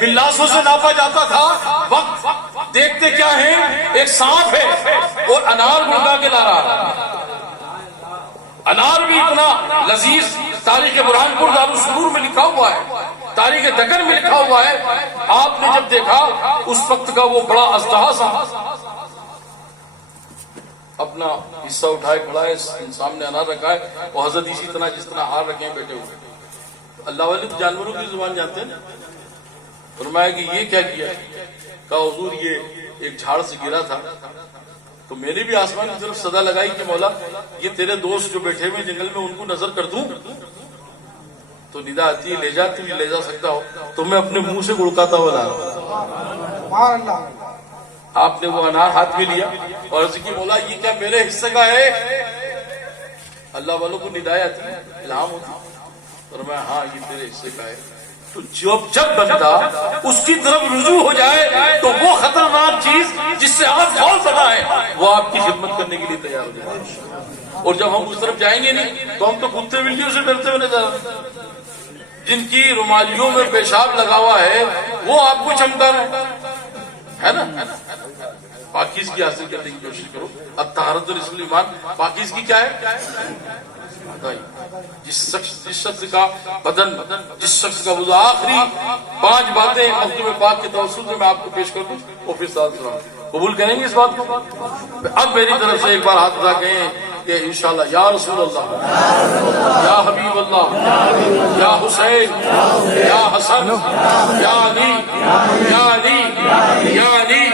بلاسوں سے ناپا جاتا تھا وقت، دیکھتے کیا ہے، ایک سانپ ہے اور انار گڑگا کے لا رہا ہے۔ انار بھی اتنا لذیذ، تاریخ برہان پور دارالسرور میں لکھا ہوا ہے، تاریخ دکن میں لکھا ہوا ہے۔ آپ نے جب دیکھا اس وقت کا وہ بڑا اژدہا سا اپنا حصہ اٹھائے کھڑا ہے، سامنے انار رکھا ہے، وہ حضرت اسی طرح جس طرح ہار رکھے ہیں بیٹھے ہوئے۔ اللہ والے تو جانوروں کی زبان جانتے ہیں نا، فرمایا کہ یہ کیا کیا، کہا حضور یہ ایک جھاڑ سے گرا تھا تو میں نے بھی آسمان کی طرف صدا لگائی کہ مولا یہ تیرے دوست جو بیٹھے ہوئے جنگل میں ان کو نظر کر دوں، تو ندا آتی ہے لے جا، تو لے جا سکتا ہو تو میں اپنے منہ سے گڑکاتا ہوا لا رہا۔ آپ نے وہ انار ہاتھ میں لیا اور عرض کی مولا یہ کیا میرے حصے کا ہے؟ اللہ والوں کو ندائیں آتی ہے، الہام ہوتی ہے، اور میں ہاں یہ تیرے حصے کا ہے۔ تو جب بندہ اس کی طرف رجوع ہو جائے تو وہ خطرناک چیز جس سے آپ خوف زدہ ہے وہ آپ کی خدمت کرنے کے لیے تیار ہو جائے، اور جب ہم اس طرف جائیں گے نہیں تو ہم تو کتے بلیوں سے ڈرتے ہوئے نظر آتے ہیں۔ جن کی رومالیوں میں پیشاب لگا ہوا ہے وہ آپ کو چمکا رہے ہے نا۔ پاکیزگی حاصل کرنے کی کوشش کرو، الطہارۃ نصف الایمان۔ پاکیزگی کیا ہے؟ جس شخص کا بدن، جس شخص کا وضو، آخری 5 باتیں مخدوم پاک کے توسط سے میں آپ کو پیش کر دوں، وہ پھر ساتھ سلام قبول کریں گے اس بات کو۔ اب میری طرف سے ایک بار ہاتھ اٹھا کہیں کہ انشاءاللہ یا رسول اللہ، یا حبیب اللہ، یا حسین، یا حسن، یا علی، یا علی، یا علی،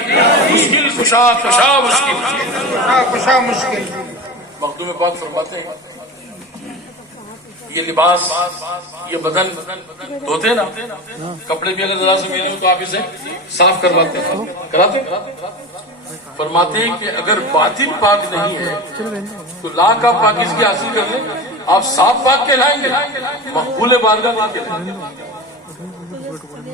مشکل کشا کشا مشکل. مخدوم پاک فرماتے ہیں یہ لباس، یہ بدن دھوتے نا، کپڑے بھی اگر ذرا سے میلے ہو تو آپ اسے صاف کرواتے ہیں، کراتے ہیں. فرماتے ہیں کہ اگر باطن پاک نہیں ہے تو لاکھ آپ پاکیزگی حاصل کر لیں، آپ صاف پاک کہلائیں گے، مقبول بارگاہ نہیں کہلائیں گے.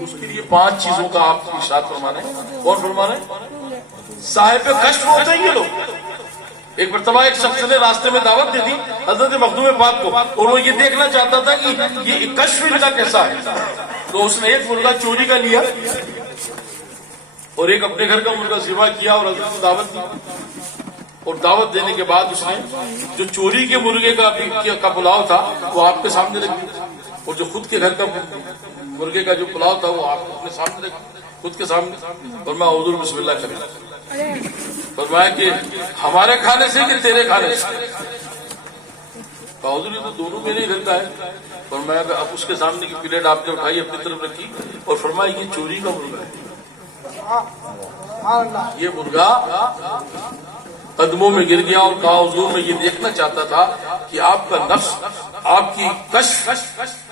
اس کے لیے 5 چیزوں کا آپ ارشاد فرما رہے ہیں. اور فرما رہے ہیں صاحب کشف ہوتے ہیں یہ لوگ. ایک مرتبہ ایک شخص نے راستے میں دعوت دے دی حضرت مخدوم پاک کو، اور وہ یہ دیکھنا چاہتا تھا کہ یہ کشف ان کا کیسا ہے. تو اس نے ایک مرغہ چوری کا لیا اور ایک اپنے گھر کا مرغہ ذبح کیا اور حضرت کو دعوت دی. اور دعوت دینے کے بعد اس نے جو چوری کے مرغے کا پلاؤ تھا وہ آپ کے سامنے رکھ دیا، اور جو خود کے گھر کا مرغے کا جو پلاؤ تھا وہ آپ اپنے سامنے رکھ دیا، خود کے سامنے. فرمایا حضور بسم اللہ کریں. فرمایا کہ ہمارے کھانے سے کہ تیرے کھانے سے؟ حضور یہ تو دونوں میرے گھر کا ہے. فرمایا کہ اب اس کے سامنے کی پلیٹ آپ نے اٹھائی اپنی طرف رکھی اور فرمایا یہ چوری کا مرغا ہے. یہ مرغا قدموں میں گر گیا اور کہا حضور میں یہ دیکھنا چاہتا تھا کہ آپ کا نفس، آپ کی کشف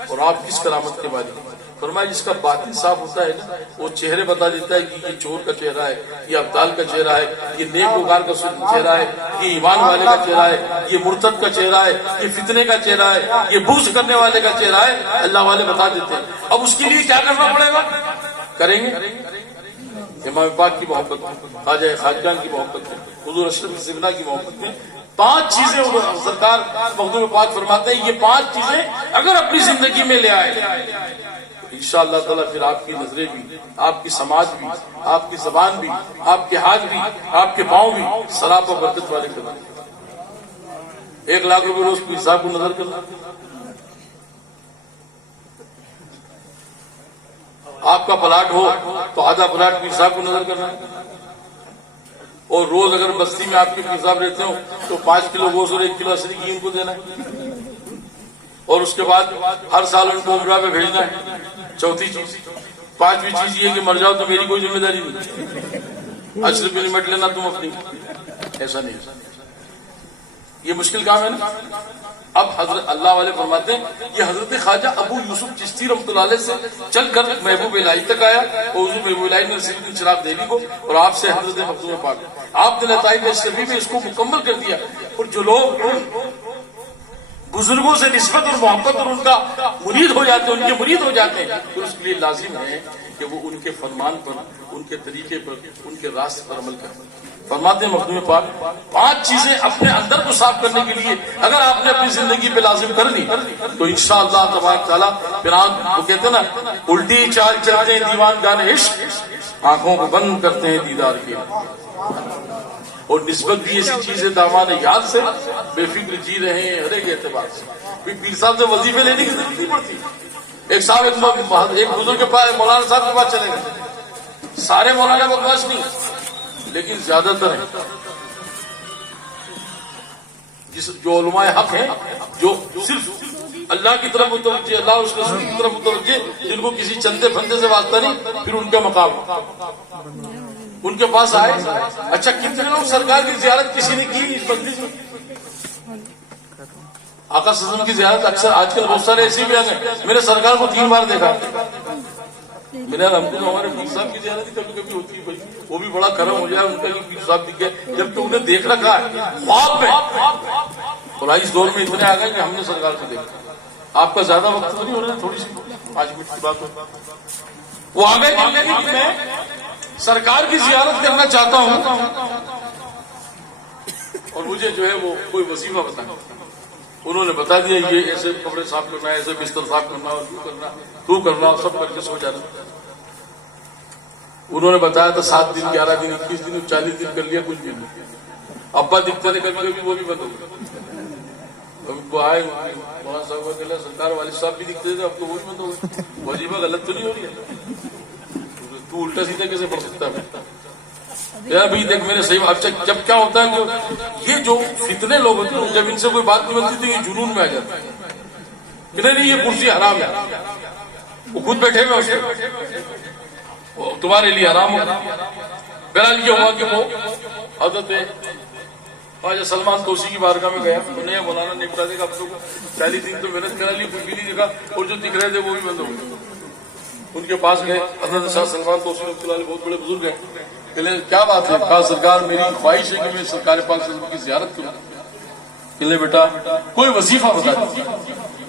اور آپ کس کرامت کے مالک ہیں. فرمایا جس کا باطن صاف ہوتا ہے نا وہ چہرے بتا دیتا ہے کہ یہ چور کا چہرہ ہے، یہ ابدال کا چہرہ ہے، یہ نیکوکار کا چہرہ ہے، یہ ایمان والے کا چہرہ ہے، یہ مرتد کا چہرہ ہے، یہ فتنے کا چہرہ ہے، یہ بغض کرنے والے کا چہرہ ہے. اللہ والے بتا دیتے ہیں. اب اس کے لیے کیا کرنا پڑے گا؟ کریں گے امام پاک کی محبت میں، خواجہ خواجگان کی محبت میں، حضور اشرف سیدنا کی محبت میں 5 چیزیں سرکار مخدوم پاک فرماتے ہیں یہ 5 چیزیں اگر اپنی زندگی میں لے آئے انشاءاللہ تعالیٰ پھر آپ کی نظریں بھی، آپ کی سماج بھی، آپ کی زبان بھی، آپ کے ہاتھ بھی، آپ کے پاؤں بھی ثواب و برکت والے کریں. 1 لاکھ روپے روز پیر صاحب کو نظر کرنا، آپ کا پلاٹ ہو تو آدھا پلاٹ پیر صاحب کو نظر کرنا، اور روز اگر بستی میں آپ کے پیر صاحب رہتے ہو تو 5 کلو گوشت اور 1 کلو اصلی گھی ان کو دینا ہے، اور اس کے بعد ہر سال ان کو عمرہ پہ بھیجنا ہے. چوتھی چیز، 5ویں چیز یہ کہ مر جاؤ تو میری کوئی ذمہ داری نہیں، اشرف بھی نمٹ لینا تم اپنی. ایسا نہیں، یہ مشکل کام ہے نا. اب حضرت اللہ والے فرماتے ہیں یہ حضرت خواجہ ابو یوسف چشتی رحمۃ اللہ علیہ سے چل کر محبوب الہی تک آیا، اور حضور محبوب الہی نے رسید چراغ دہلی کو اور آپ سے حضرت مخدوم پاک آپ نے لطائف اشرفی میں اس کو مکمل کر دیا. اور جو لوگ بزرگوں سے نسبت اور محبت اور ان کا مرید ہو جاتے ہیں، ان کے مرید ہو جاتے ہیں، تو اس کے لیے لازم ہے کہ وہ ان کے فرمان پر، ان کے طریقے پر، ان کے راستے پر عمل کریں. فرماتے ہیں مخدوم پاک 5 چیزیں اپنے اندر کو صاف کرنے کے لیے اگر آپ نے اپنی زندگی پہ لازم کر لی تو انشاءاللہ تبارک تعالیٰ پھر آپ وہ کہتے ہیں نا الٹی چال چلتے ہیں دیوان گانے عشق، آنکھوں کو بند کرتے ہیں دیدار کے. اور نسبت بھی ایسی چیز ہے دامان یاد سے بے فکر جی رہے ہیں ہر ایک اعتبار سے. پیر صاحب سے وظیفے لینے کی ضرورت نہیں پڑتی. ایک صاحب ایک بزرگ کے پاس مولانا صاحب کے پاس چلے گئے. سارے مولانا بدماش نہیں لیکن زیادہ تر ہیں جو علماء حق ہیں، جو صرف اللہ کی طرف متوجہ، اللہ اس کے رسول کی طرف متوجہ، جن کو کسی چندے پھندے سے واسطہ نہیں. پھر ان کا مقام ان کے پاس آئے. اچھا کتنے لوگ سرکار کی زیارت کسی نے کی اس بندی سے؟ آقا صلی اللہ علیہ وسلم کی زیارت اکثر آج کل بہت سارے ایسے بھی آ گئے میں نے سرکار کو 3 بار دیکھا. میں نے الحمدللہ ہمارے پیر صاحب کی زیارت ہی کبھی کبھی ہوتی ہے بھائی، وہ بھی بڑا کرم ہو جائے ان کا کہ پیر صاحب دکھ گئے جب تو انہیں دیکھ رکھا ہے خواب میں. اور اس دور میں اتنے آ گئے کہ ہم نے سرکار کو دیکھا. آپ کا زیادہ وقت تو نہیں ہو رہا، تھوڑی سی 5 منٹ کی بات ہو. وہ آ گئے کہ میں سرکار کی زیارت کرنا چاہتا ہوں اور مجھے جو ہے وہ کوئی وظیفہ بتانا. انہوں نے بتا دیا یہ ایسے کپڑے صاف کرنا ہے، ایسے بستر صاف کرنا، اور تو کرنا، سب کر کے سو جانا. انہوں نے بتایا تھا 7 دن 11 دن 21 دن 40 دن کر لیا، کچھ بھی نہیں. ابا دکھتے تھے کبھی کبھی وہ بھی بند ہو گئے. کبھی آئے مولانا صاحب کے سرکار والد صاحب بھی دکھتے تھے، اب تو وہ بھی بند ہو گئے. وظیفہ غلط تو نہیں ہو رہی ہے؟ تو الٹا سیدھا کیسے پڑھ سکتا ہے؟ ابھی دیکھ میرے صحیح اب جب کیا ہوتا ہے کہ یہ جو فتنے لوگ ہوتے ہیں جب ان سے کوئی بات نہیں بنتی تو یہ جنون میں آ جاتا ہے کہ نہیں یہ کرسی حرام ہے، وہ خود بیٹھے ہوئے وہ تمہارے لیے حرام ہو. بہرحال یہ ہوا کہ وہ حضرت خواجہ سلمان توسی کی بارگاہ میں گیا، انہیں مولانا نے بتا دیا اب تو 40 دن تو محنت کرا لی، کچھ بھی نہیں دیکھا اور جو دکھ رہے تھے وہ بھی بند ہو گئے. ان کے پاس گئے، حضرت شاہ سلمان توسی رحمۃ اللہ علیہ بہت بڑے بزرگ ہیں، کہ کیا بات ہے؟ کہا سرکار میری خواہش ہے کہ میں سرکار پاک صلی اللہ علیہ وسلم کی زیارت کروں. کہ بیٹا کوئی وظیفہ بتا دیں.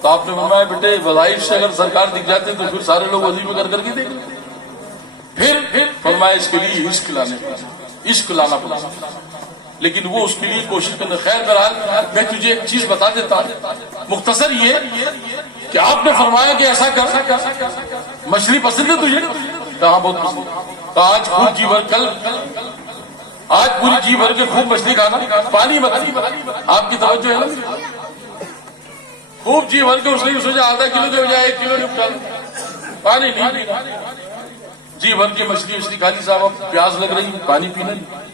تو آپ نے فرمایا بیٹے وظائف سے اگر سرکار دکھ جاتے تو پھر سارے لوگ وظیفے کر کے دیکھ لیں. پھر فرمایا اس کے لیے عشق لانا پڑا، لیکن وہ اس کے لیے کوشش کرنا. خیر بہرحال میں تجھے ایک چیز بتا دیتا ہوں مختصر یہ کہ آپ نے فرمایا کہ ایسا کر، مچھلی پسند ہے تجھے؟ کہاں بہت پسند. آج خوب جی بھر کل آج پوری جی بھر کے خوب مچھلی کھانا، پانی مت. آپ کی توجہ ہے نا، خوب جی بھر کے اس نے سوچا آدھا کلو کے بجائے 1 کلو نپٹا لو، پانی نہیں. جی بھر کے مچھلی کھا لی صاحب، اب پیاس لگ رہی، پانی پینا نہیں.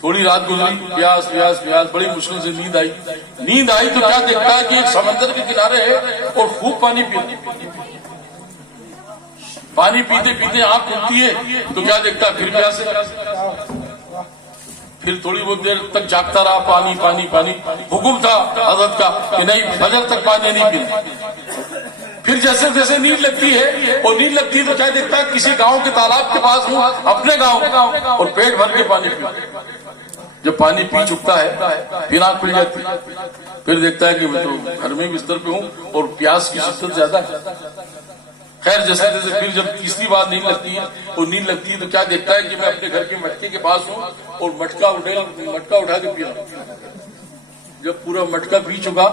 تھوڑی رات گزری، پیاس بڑی مشکل سے نیند آئی تو کیا دیکھتا ہے کہ ایک سمندر کے کنارے ہے اور خوب پانی پیتے پیتے آنکھ کھلتی ہے تو کیا دیکھتا ہے پھر پیاس ہے. پھر تھوڑی بہت دیر تک جاگتا رہا، پانی. حکم تھا حضرت کا کہ نہیں فجر تک پانی نہیں پینا. پھر جیسے جیسے نیند لگتی ہے اور نیند لگتی ہے تو کیا دیکھتا ہے کسی گاؤں کے تالاب کے پاس ہوں، اپنے گاؤں، اور پیٹ بھر کے پانی پیتا. جب پانی پی چکتا ہے پھر آنکھ کھل جاتی، پھر دیکھتا ہے کہ میں تو گھر میں بستر پہ ہوں اور پیاس کی شدت زیادہ ہے. خیر جیسے جیسے پھر جب تیسری بار نیند لگتی ہے تو کیا دیکھتا ہے کہ میں اپنے گھر کے مٹکے کے پاس ہوں اور مٹکا اٹھا کے پی رہا ہوں. جب پورا مٹکا پی چکا،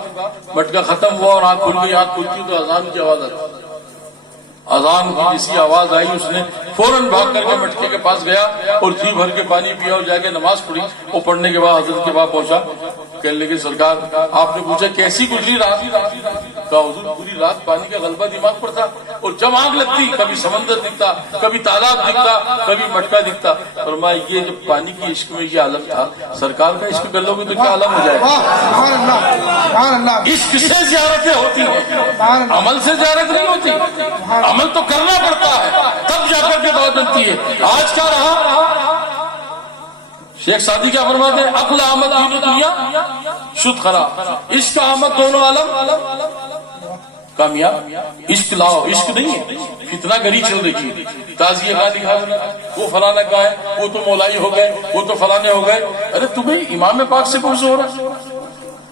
مٹکا ختم ہوا اور آنکھ کھل گئی، آنکھ کھلتی تو اذان کی آواز آتی. اذان کی جیسی آواز آئی اس نے فوراً بھاگ کر کے مٹکے کے پاس گیا اور جی بھر کے پانی پیا اور جا کے نماز پڑھی. وہ پڑھنے کے بعد حضرت کے پاس پہنچا، کہنے لگے سرکار آپ نے پوچھا کیسی گزری رات؟ کہا حضور پوری رات پانی کا غلبہ دماغ پر تھا اور جب آنکھ لگتی کبھی سمندر دکھتا، کبھی تالاب دکھتا، کبھی مٹکا دکھتا. فرمایا یہ جب پانی کی عشق میں یہ عالم تھا، سرکار کا عشق کر لو گے تو کیا عالم ہو جائے گا. عشق سے زیارتیں ہوتی ہیں، عمل سے زیارت نہیں ہوتی. عمل تو کرنا پڑتا ہے تب جا کر کے بات بنتی ہے. آج کیا رہا شیخ سعدی کیا فرماتے ہیں؟ عقل آمد دین و دنیا شد خراب، عشق آمد دونوں عالم کامیاب. عشق لاؤ، عشق نہیں ہے فتنہ گری چل رہی ہے. تازیہ خالی خالی وہ فلانا کا ہے، وہ تو مولائی ہو گئے، وہ تو فلانے ہو گئے. ارے تمہیں امام پاک سے کون سا ہو رہا؟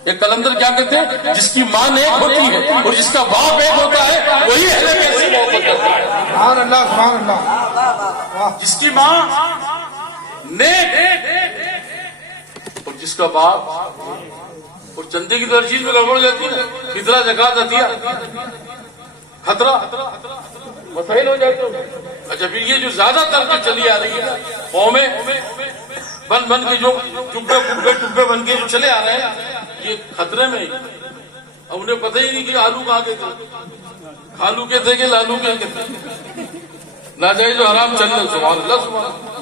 ایک کلندر کیا کہتے ہیں؟ جس کی ماں نیک ہوتی ہے اور جس کا باپ ایک ہوتا ہے وہی اہل بیت سے محبت کرتا ہے. سبحان اللہ سبحان اللہ. جس کی ماں نیک اور جس کا باپ اور چندے کی تو ہر چیز میں گڑبڑ جاتی ہے، فطرہ زکات آتی ہے، خطرہ مسائل ہو جاتے ہیں. اچھا پھر یہ جو زیادہ تر کے چلی آ رہی ہے قومیں بن کے جو ٹبے بن کے جو چلے آ رہے ہیں، یہ خطرے میں. اب انہیں پتہ ہی نہیں کہ آلو کہاں کے تھے، آلو کے تھے کہ لالو کے تھے. ناجائز و حرام چل رہے. سبحان اللہ سبحان اللہ.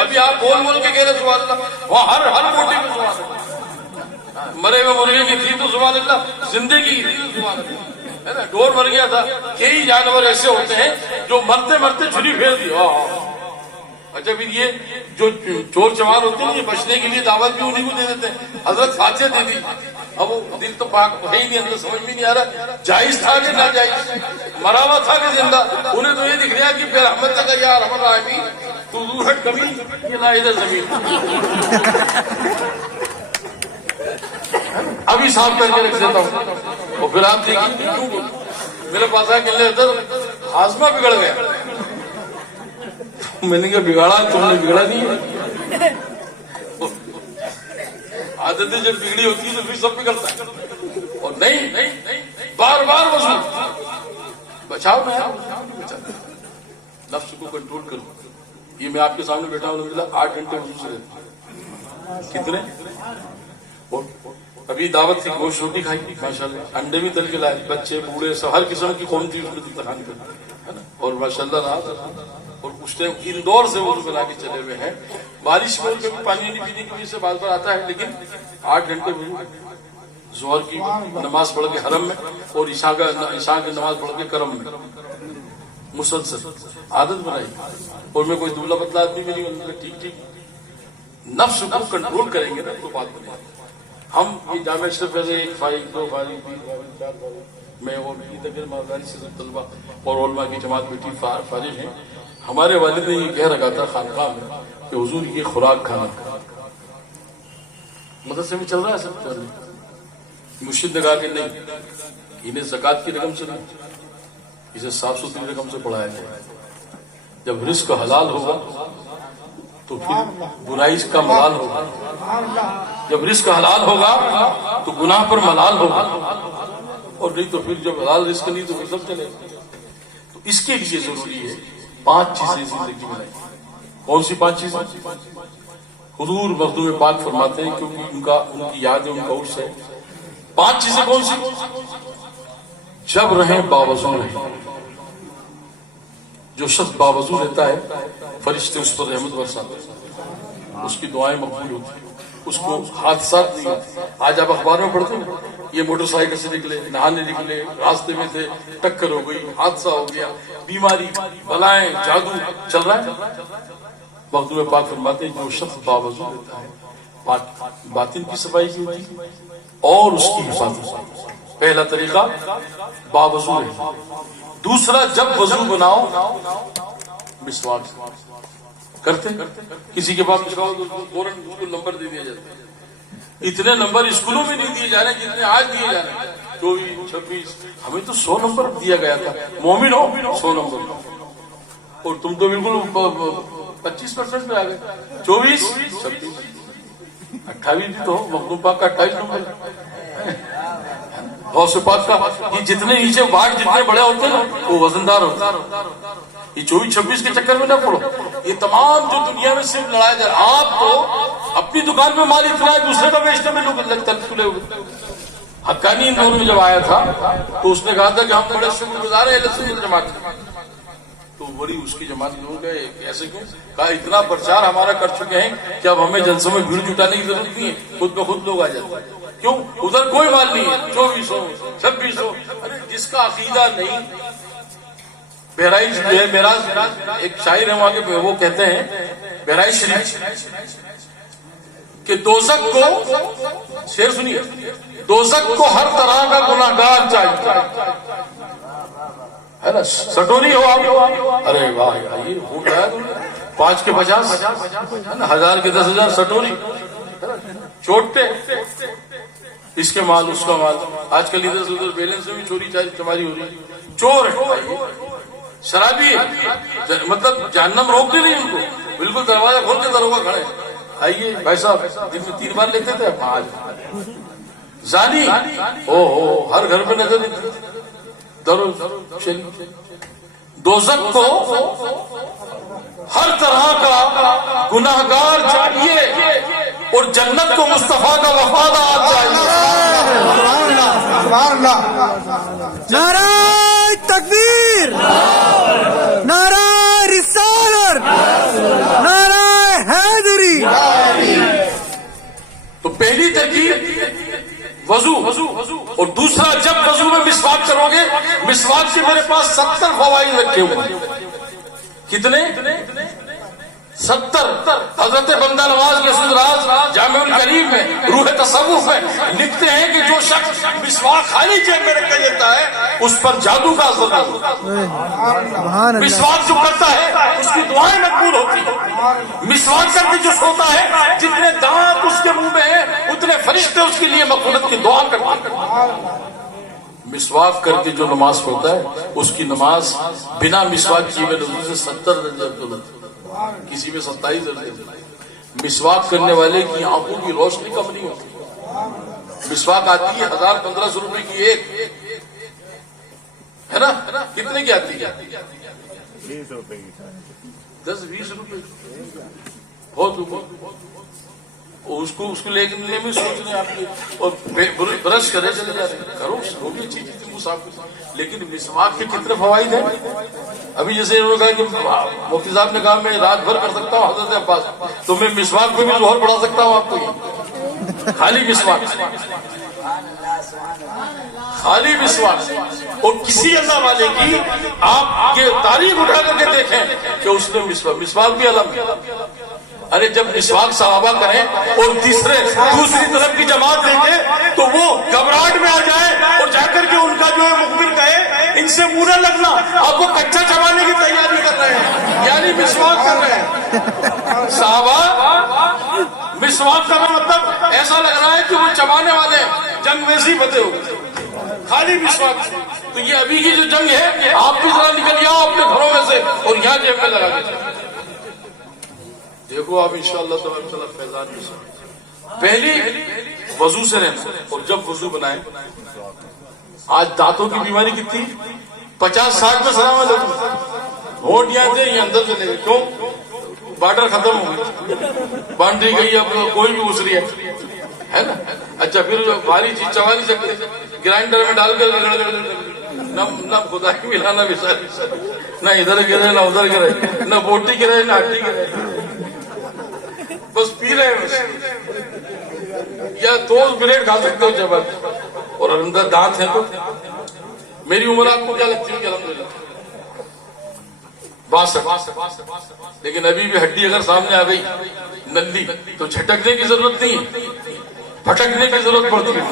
ابھی آپ بول کے کہہ رہے سبحان اللہ، وہاں ہر موٹی میں سبحان اللہ. مرے ہوئے مرغے کی تھی تو سبحان اللہ، زندگی سبحان اللہ ہے نا. ڈور مر گیا تھا. کئی جانور ایسے ہوتے ہیں جو مرتے مرتے چھری پھیر دی. اچھا پھر یہ جو چور چمار ہوتے ہیں یہ بچنے کے لیے دعوت بھی انہیں کو دے دیتے ہیں. حضرت فاتحہ دے دی. اب وہ دل تو پاک ہے ہی نہیں، اندر سمجھ میں نہیں آ رہا جائز تھا کہ ناجائز، مرا ہوا تھا کہ زندہ. انہیں تو یہ دکھ رہا کہ پھر احمد لگا یا رحمت آئے تو دور ہٹ کبھی یہ لا ادھر زمین. ابھی صاف کر کے رکھ دیتا ہوں اور پھر آپ دیکھیے میرے پاس آ کے ادھر ہاضمہ بگڑ گیا. میں نے کہا بگاڑا تم نے، بگڑا نہیں ہے. عادتیں جب بگڑی ہوتی ہے تو پھر سب بگڑتا ہے. اور نہیں بار بار وضو بچاؤ میں نفس کو کنٹرول کرو. یہ میں آپ کے سامنے بیٹھا ہوں 8 گھنٹے وضو سے رہتا. کتنے؟ ابھی دعوت تھی، گوشت روٹی کھائی ماشاءاللہ، انڈے بھی تل کے لائے، بچے بوڑھے سب ہر قسم کی قوم تھی اس میں دسترخوان پہ، اور ماشاءاللہ رہا. اور اس ٹائم اندور سے وضو بنا کے چلے ہوئے ہیں. بارش میں کبھی پانی نہیں پینے کی وجہ سے بار بار آتا ہے, لیکن 8 گھنٹے ظہر کی نماز پڑھ کے حرم میں اور عشاء کی نماز پڑھ کے کرم میں مسلسل عادت بنائی. اور میں کوئی دبلا پتلا آدمی بھی نہیں ہوں, ٹھیک نفس کو کنٹرول کریں گے نا تو بات بنے گی. ہم یہ جامع سے پہلے 1 فارغ 2 فارغ 3 فارغ 4 فارغ میں اور مدارس سے طلبہ اور علماء کی جماعت بیٹھی فارغ ہیں. ہمارے والد نے یہ کہہ رکھا تھا خانقاہ میں کہ حضور یہ خوراک کھانا مدرسے میں چل رہا ہے سب. مرشد نے کہا کہ نہیں, انہیں زکوٰۃ کی رقم سے نہیں, اسے صاف ستھری رقم سے پڑھایا جائے. جب رزق حلال ہوگا تو پھر برائی کا ملال ہوگا, جب رزق حلال ہوگا تو گناہ پر ملال ہوگا, اور نہیں تو پھر جب حلال رزق نہیں تو پھر سب چلے. تو اس کے لیے ضروری ہے 5 چیزیں زندگی میں. کون سی 5 چیزیں؟ حضور مخدوم پاک فرماتے ہیں کیونکہ ان کی یاد ہے, ان کا عرص ہے. 5 چیزیں کون سی؟ جب رہیں باوضو رہیں. جو شخص باوضو رہتا ہے فرشتے اس پر رحمت برساتے ہیں, اس کی دعائیں مقبول ہوتی ہیں, اس کو حادثات نہیں ہوتے. آج آپ اخبار میں پڑھتے ہیں یہ موٹر سائیکل سے نکلے, نہانے نکلے, راستے میں تھے, ٹکر ہو گئی, حادثہ ہو گیا, بیماری, بلائیں, جادو چل رہا ہے. مخدوم پاک فرماتے ہیں جو شخص باوضو رہتا ہے باطن کی صفائی کی ہوتی ہے اور اس کی حفاظت. پہلا طریقہ باوضو رہے. دوسرا جب وضو بناؤ مسواک کرتے. کسی کے پاس فوراً نمبر دے دیا جاتا ہے. اتنے نمبر اسکولوں میں نہیں دیے جا رہے جتنے آج دیے جا رہے ہیں. 24 26 ہمیں تو 100 نمبر دیا گیا تھا. مومن ہو 100 نمبر, اور تم تو بالکل 25% میں آ گئے. 24 26 28 بھی تو مخدوم پاک کا 28 نمبر. غوث پاک کا یہ جتنے نیچے واٹ جتنے بڑے ہوتے ہیں وہ وزندار ہوتے ہیں. یہ 24 26 کے چکر میں نہ پڑو. یہ تمام جو دنیا میں صرف لڑایا جا رہا ہے, آپ تو اپنی دکان میں مال اتنا ہے دوسرے کا بیچنے میں لوگ تلے ہوئے. حقانی ان دونوں میں جب آیا تھا تو اس نے کہا تھا کہ ہم بڑے شکر گزار ہیں اہل سنت جماعت کے. تو بڑی اس کی جماعت لوگ گئے ایسے کیوں؟ کہا اتنا پرچار ہمارا کر چکے ہیں کہ اب ہمیں جلسوں میں بھیڑ جٹانے کی ضرورت نہیں ہے, خود بخود لوگ آ جاتے ہیں. کیوں؟ ادھر کوئی مال نہیں ہے. 2400 2600. ارے جس کا عقیدہ نہیں. بہرائچ جو ہے معراج ایک شاعر ہے وہاں کے, وہ کہتے ہیں بہرائچ شریف کہ دوزخ کو, شعر سنیے, دوزخ کو ہر طرح کا گناہگار چاہیے ہے نا. سٹوری ہو آپ, ارے واہ یہ ہو گیا 5 کے 50 1000 کے 10,000 سٹوری چوٹتے, اس کے مال اس کا مال. آج کل ادھر سے ادھر بیلنس میں بھی چوری چماری ہو رہی ہے. چور ہے, شرابی ہے, مطلب جہنم روک دی رہی ان کو. بالکل دروازہ کھول کے دروگا کھڑے, آئیے بھائی صاحب, دن میں 3 بار لیتے تھے 5. زانی او ہر گھر پہ نظر دوزخ کو ہر طرح کا گناہگار چاہیے اور جنت کو مصطفیٰ کا وفادار چاہیے. نعرہ تکبیر, نعرہ رسالت, نعرہ حیدری. تو پہلی ترکیب وضو, اور دوسرا جب وضو میں مسواک کرو گے, مسواک کے میرے پاس 70 فوائد رکھے ہوئے. کتنے؟ 70. حضرت بندہ نواز مسعود راز جامع الکریم میں روح تصوف میں لکھتے ہیں کہ جو شخص مسواک خالی جیب میں رکھ کے دیتا ہے اس پر جادو کا اثر ہوتا ہے. مسواک جو کرتا ہے اس کی دعائیں مقبول ہوتی ہیں. مسواک کر کے جو سوتا ہے جتنے دانت اس کے منہ میں ہیں اتنے فرشتے اس کے لیے مغفرت کی دعا کرتے ہیں. مسواک کر کے جو نماز پڑھتا ہے اس کی نماز بنا مسواک کیے ہوئے نزول سے 70 درجے, کسی میں 27 درجے. مسواک کرنے والے کی آنکھوں کی روشنی کم نہیں ہوتی. مسواک آتی ہے 1000-1500 روپے کی ایک, ہے نا. کتنے کی آتی ہے؟ 20 روپے کی. 10-20 روپے. بہت اس کو لینے میں سوچ رہے ہیں آپ کی، اور برش کرے چلے جا رہے ہیں، کرو وہ بھی اچھی چیز ہے صاحب، لیکن مسواک کے کتنے فوائد ہیں؟ ابھی جیسے انہوں نے کہا کہ مفتی صاحب نے کہا میں رات بھر کر سکتا ہوں حضرت عباس، تو میں مسواک پہ بھی ظہر پڑھا سکتا ہوں آپ کو، خالی مسواک، خالی مسواک۔ اور کسی اللہ والے کی آپ کے تاریخ اٹھا کر کے دیکھیں کہ اس نے مسواک بھی علم، ارے جب مسواک صحابہ کریں اور دوسری طرف کی جماعت دیکھے تو وہ گھبراہٹ میں آ جائے اور جا کر کے ان کا جو ہے مخبر کہے ان سے منہ نہ لگنا، آپ کو کچا چبانے کی تیاری کر رہے ہیں، یعنی مسواک کر رہے ہیں۔ صحابہ مسواک کا مطلب ایسا لگ رہا ہے کہ وہ چبانے والے جنگ میں سے بتے ہو، خالی مسواک۔ تو یہ ابھی کی جو جنگ ہے آپ بھی ذرا نکل آؤ اپنے گھروں میں سے اور یہاں جیب میں لگا کے دیکھو آپ انشاءاللہ تبارک و تعالیٰ فیضان میں سے پہلی وضو سے رہنا، اور جب وضو بنائیں، آج دانتوں کی بیماری کتنی 50-60 میں سلام علیکم، ہونٹ یہاں تھے یہ اندر چلے گئے، کیوں؟ بارڈر ختم ہو گئی، باؤنڈری گئی، اب کوئی بھی گھس رہی ہے نا۔ اچھا پھر جو بھاری چیز چبا نہیں سکتے، گرائنڈر میں ڈال کر نہ خدا کی ملا نہ نہ ادھر گرے نہ ادھر گرے، نہ بوٹی گرے نہ ہڈی گرے، بس پی رہے ہیں، یا 2 بریڈ کھا سکتے ہو جب، اور اندر دانت ہیں تو میری عمر آپ کو کیا لگتی ہے کہ الحمدللہ 62، لیکن ابھی بھی ہڈی اگر سامنے آ گئی نلی تو جھٹکنے کی ضرورت نہیں ہے، پھٹکنے کی ضرورت پڑتی ہے۔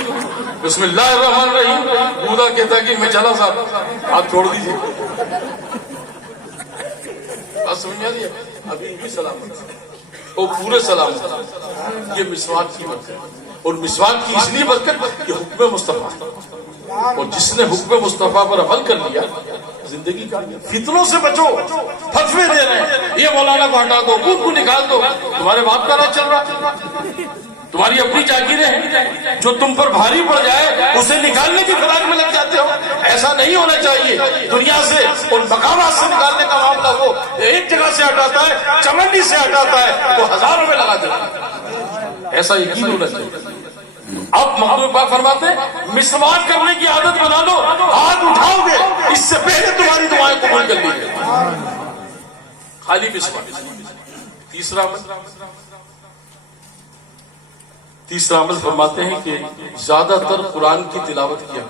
بسم اللہ الرحمن الرحیم، بودا کہتا ہے کہ میں چلا صاحب ہاتھ چھوڑ دیجیے، بات سمجھ آ رہی ہے؟ ابھی بھی سلامت وہ پورے سلامت، یہ مسواک کی برکت، اور مسواک کی اس لیے برکت کہ حکم مصطفیٰ، اور جس نے حکم مصطفیٰ پر عمل کر لیا زندگی کا فتنوں سے بچو، فتوے دے رہے ہیں یہ مولانا کو ہٹا دو، خود کو نکال دو، تمہارے باپ کا راج چل رہا، تمہاری اپنی جاگیریں ہیں، جو تم پر بھاری پڑ جائے اسے نکالنے کی فلاح میں لگ جاتے ہو، ایسا نہیں ہونا چاہیے۔ دنیا سے اور مقامات سے نکالنے کا معاملہ وہ ایک جگہ سے ہٹاتا ہے، چمنڈی سے ہٹاتا ہے وہ ہزاروں میں لگا دیتا ہے، ایسا یقین ہونا چاہیے۔ اب محمد پاک فرماتے ہیں مسواک کرنے کی عادت بنا لو، ہاتھ اٹھاؤ گے اس سے پہلے تمہاری دعائیں قبول کر لی جائیں، خالی مسواک۔ تیسرا عمل فرماتے ہیں کہ زیادہ تر قرآن کی تلاوت کیا،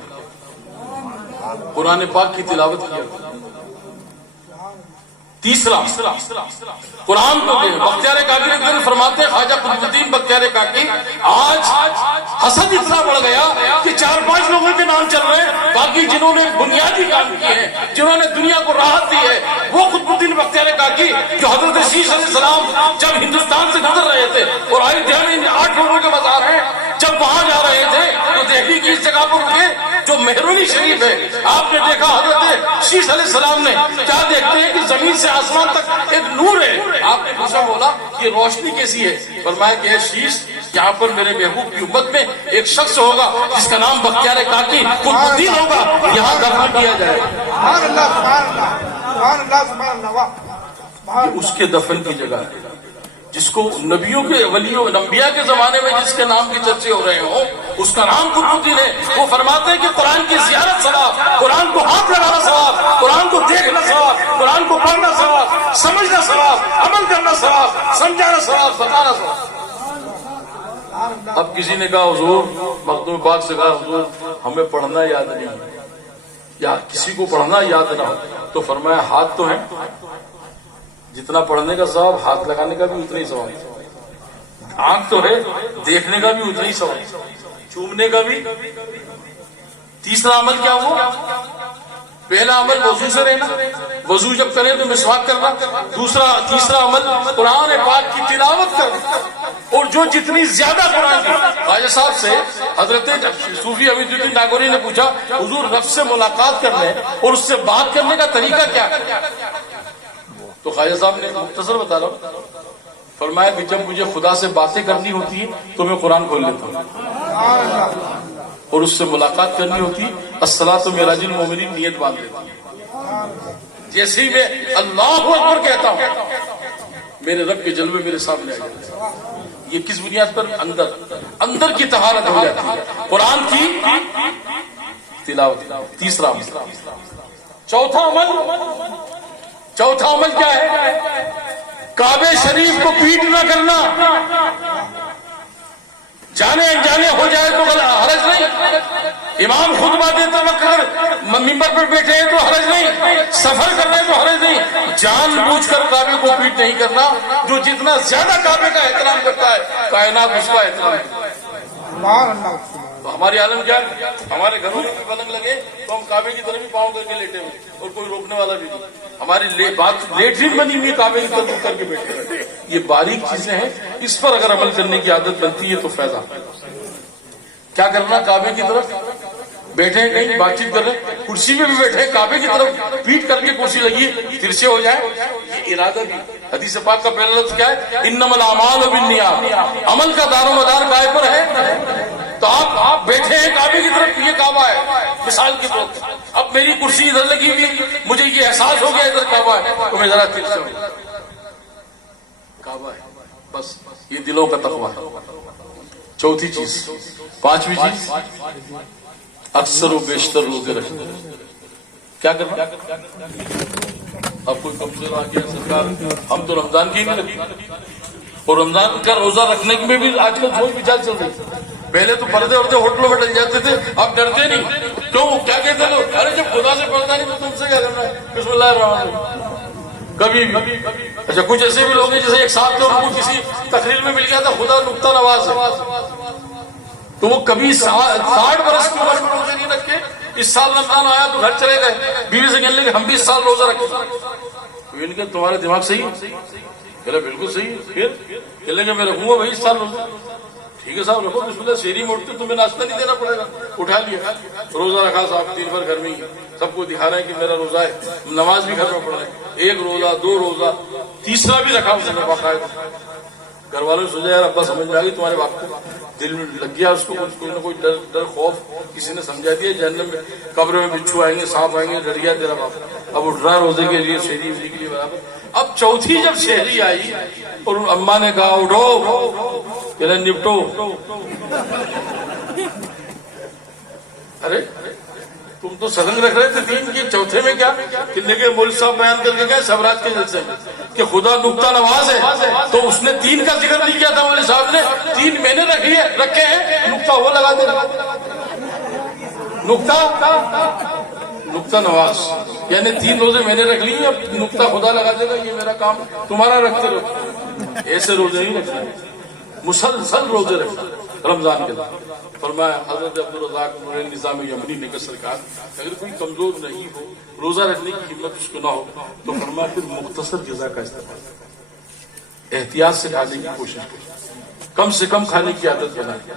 قرآن پاک کی تلاوت کیا۔ تیسرا قرآن کو بختیار کاکی فرماتے ہیں، خواجہ قطب الدین بختیار کاکی، آج حسد اتنا بڑھ گیا کہ 4-5 لوگوں کے نام چل رہے ہیں، باقی جنہوں نے بنیادی کام کیے ہیں، جنہوں نے دنیا کو راحت دی ہے، وہ قطب الدین بختیار کاکی جو حضرت شیش علیہ السلام جب ہندوستان سے گزر رہے تھے، اور ایودھیا میں 8 لوگوں کے مزار ہیں، جب وہاں جا رہے تھے تو دہلی کی اس جگہ پر رکے جو مہرونی شریف ہے، آپ نے دیکھا حضرت شیش علیہ السلام نے کیا دیکھتے ہیں کہ زمین سے آسمان تک ایک نور ہے، آپ نے پوچھا بولا یہ روشنی کیسی ہے؟ فرمایا کہ شیش یہاں پر میرے محبوب کی امت میں ایک شخص ہوگا جس کا نام بختیار کاکی قطب الدین ہوگا، یہاں دفن کیا جائے گا، اس کے دفن کی جگہ ہے، جس کو نبیوں کے ولیوں انبیاء کے زمانے میں جس کے نام کی چرچے ہو رہے ہوں اس کا نام قطب الدین ہے۔ وہ فرماتے ہیں کہ قرآن کی زیارت ثواب، قرآن کو ہاتھ لگانا ثواب، قرآن کو دیکھنا ثواب، قرآن کو پڑھنا ثواب، سمجھنا ثواب، عمل کرنا ثواب، سمجھانا ثواب، بتانا ثواب۔ اب کسی نے کہا حضور، مخدوم پاک سے کہا حضور ہمیں پڑھنا یاد نہیں یا کسی کو پڑھنا یاد نہ ہو، تو فرمایا ہاتھ تو ہے، جتنا پڑھنے کا ثواب ہاتھ لگانے کا بھی اتنا ہی ثواب، آنکھ تو ہے دیکھنے کا بھی اتنا ہی ثواب، چومنے کا بھی۔ تیسرا عمل کیا ہوا؟ پہلا عمل وضو سے رہنا، وضو جب کریں تو مسواک کرنا، تیسرا عمل قرآن پاک کی تلاوت کرنا، اور جو جتنی زیادہ قرآن کی۔ خواجہ صاحب سے حضرت صوفی حمید الدین ناگوری نے پوچھا حضور رب سے ملاقات کرنے اور اس سے بات کرنے کا طریقہ کیا؟ تو خواجہ صاحب نے مختصر بتا رہا ہوں، فرمایا کہ جب مجھے خدا سے باتیں کرنی ہوتی ہے تو میں قرآن کھول لیتا ہوں، اور اس سے ملاقات کرنی ہوتی الصلاۃ معراج المومنین نیت باندھ لیتا ہوں، جیسے ہی میں اللہ اکبر کہتا ہوں میرے رب کے جلوے میرے سامنے آ جاتے ہیں۔ یہ کس بنیاد پر؟ اندر کی طہارت ہو جاتی ہے قرآن کی تلاوت. تیسرا عمل. چوتھا عمل کیا ہے؟ کعبے شریف کو پیٹ نہ کرنا. جانے انجانے ہو جائے تو حرج نہیں. امام خطبہ دیتے وقت ممبر پر بیٹھے ہیں تو حرج نہیں. سفر کر رہے ہیں تو حرج نہیں. جان بوجھ کر کعبے کو پیٹ نہیں کرنا. جو جتنا زیادہ کعبے کا احترام کرتا ہے کائنات اس کا احترام کرتا ہے. تو ہماری عالم کیا ہے؟ ہمارے گھروں میں بھی پلنگ لگے تو ہم کعبے کی طرف بھی پاؤں کر کے لیٹے ہوئے اور کوئی روکنے والا بھی نہیں. ہماری بات لیٹرین بنی ہوئی کعبے کی طرف کر کے بیٹھے ہوئے. یہ باریک چیزیں ہیں. اس پر اگر عمل کرنے کی عادت بنتی ہے تو فائدہ. کیا کرنا؟ کعبے کی طرف بیٹھے کہیں بات چیت کر رہے کرسی پہ بھی بیٹھے کعبے کی طرف پیٹ کر کے کرسی لگی ترچے ہو جائے. یہ ارادہ بھی. حدیث پاک کا پہلا لفظ کیا ہے؟ انما الاعمال بالنیات. عمل کا دار و مدار کائے پر ہے. تو آپ بیٹھے ہیں کعبے کی طرف. یہ کعبہ ہے مثال کی طرف. اب میری کرسی ادھر لگی ہوئی مجھے یہ احساس ہو گیا ادھر کعبہ ہے تو میں ذرا ترچا ہوں. کعبہ ہے بس. یہ دلوں کا تقویٰ ہے. چوتھی چیز. پانچویں چیز اکثر و بیشتر روزے رکھنا. کیا کرنا؟ اب کوئی کمزور آ گیا سرکار ہم تو رمضان کی نہیں رکھتے. اور رمضان کا روزہ رکھنے میں بھی آج کل تھوڑی بچال چل رہی. پہلے تو پردے اڑتے ہوٹلوں میں ڈل جاتے تھے. اب ڈرتے نہیں. کیوں؟ کیا کہتے لوگ؟ ارے جب خدا سے پردہ نہیں تو تم سے کیا کرنا ہے؟ بسم اللہ الرحمن الرحیم. کبھی بھی. اچھا کچھ ایسے بھی لوگ ہیں جیسے ایک ساتھ تو ان کو کسی تقریر میں مل گیا تھا خدا نقطہ نواز ہے تو وہ کبھی 60 برس کی عمر میں روزے نہیں رکھے. اس سال رمضان آیا تو گھر چلے گئے. بیوی سے کہنے لگے ہم بھی اس سال روزہ رکھیں. تو ان کے تمہارا دماغ صحیح ہے؟ کہہ بالکل صحیح ہے. پھر کہنے لگے میں رکھوں گا بھائی اس سال روزہ. ٹھیک ہے صاحب رکھو. بسم اللہ. شیری موڑتے تمہیں ناشتہ نہیں دینا پڑے گا. اٹھا لیا روزہ رکھا صاحب. 3 بار گھر میں ہی سب کو دکھا رہے ہیں کہ میرا روزہ ہے. نماز بھی گھر میں پڑھ رہے ہیں. 1 روزہ 2 روزہ تیسرا بھی رکھا اس نے باقاعدہ. گھر والوں نے سوچا یار ابا سمجھ میں آ گئی تمہارے باپ کو دل میں لگ گیا اس کو کوئی نہ کوئی ڈر خوف کسی نے سمجھا دیا. جہنم میں قبر میں بچھو آئیں گے سانپ آئیں گے. ڈر گیا تیرا باپ. اب اٹھ رہا روزے کے لیے شہری وری کے لیے برابر. اب چوتھی جب شہری آئی اور اماں نے کہا اٹھو کہ نپٹو. ارے تم تو سگنگ رکھ رہے تھے 3 کی. چوتھے میں کیا کتنے کے مولوی صاحب بیان کر کے گئے سبرات کے جلسے میں کہ خدا نقطہ نواز ہے. تو اس نے 3 کا ذکر نہیں کیا تھا مولوی صاحب نے. 3 میں نے رکھے ہیں. نقطہ وہ لگا دے. نقطہ نواز یعنی 3 روزے میں نے رکھ لی. اب نقطہ خدا لگا دے گا. یہ میرا کام تمہارا رکھتے رہو. ایسے روزے نہیں رکھتے. مسلسل روزے رکھتے رمضان کے دن. فرمایا حضرت عبدالرزاق نور نظام یمنی نے کہا سرکار اگر کوئی کمزور نہیں ہو روزہ رکھنے کی ہمت اس کو نہ ہو تو فرمایا پھر مختصر غذا کا استعمال احتیاط سے کھانے کی کوشش کرے. کم سے کم کھانے کی عادت بنائے.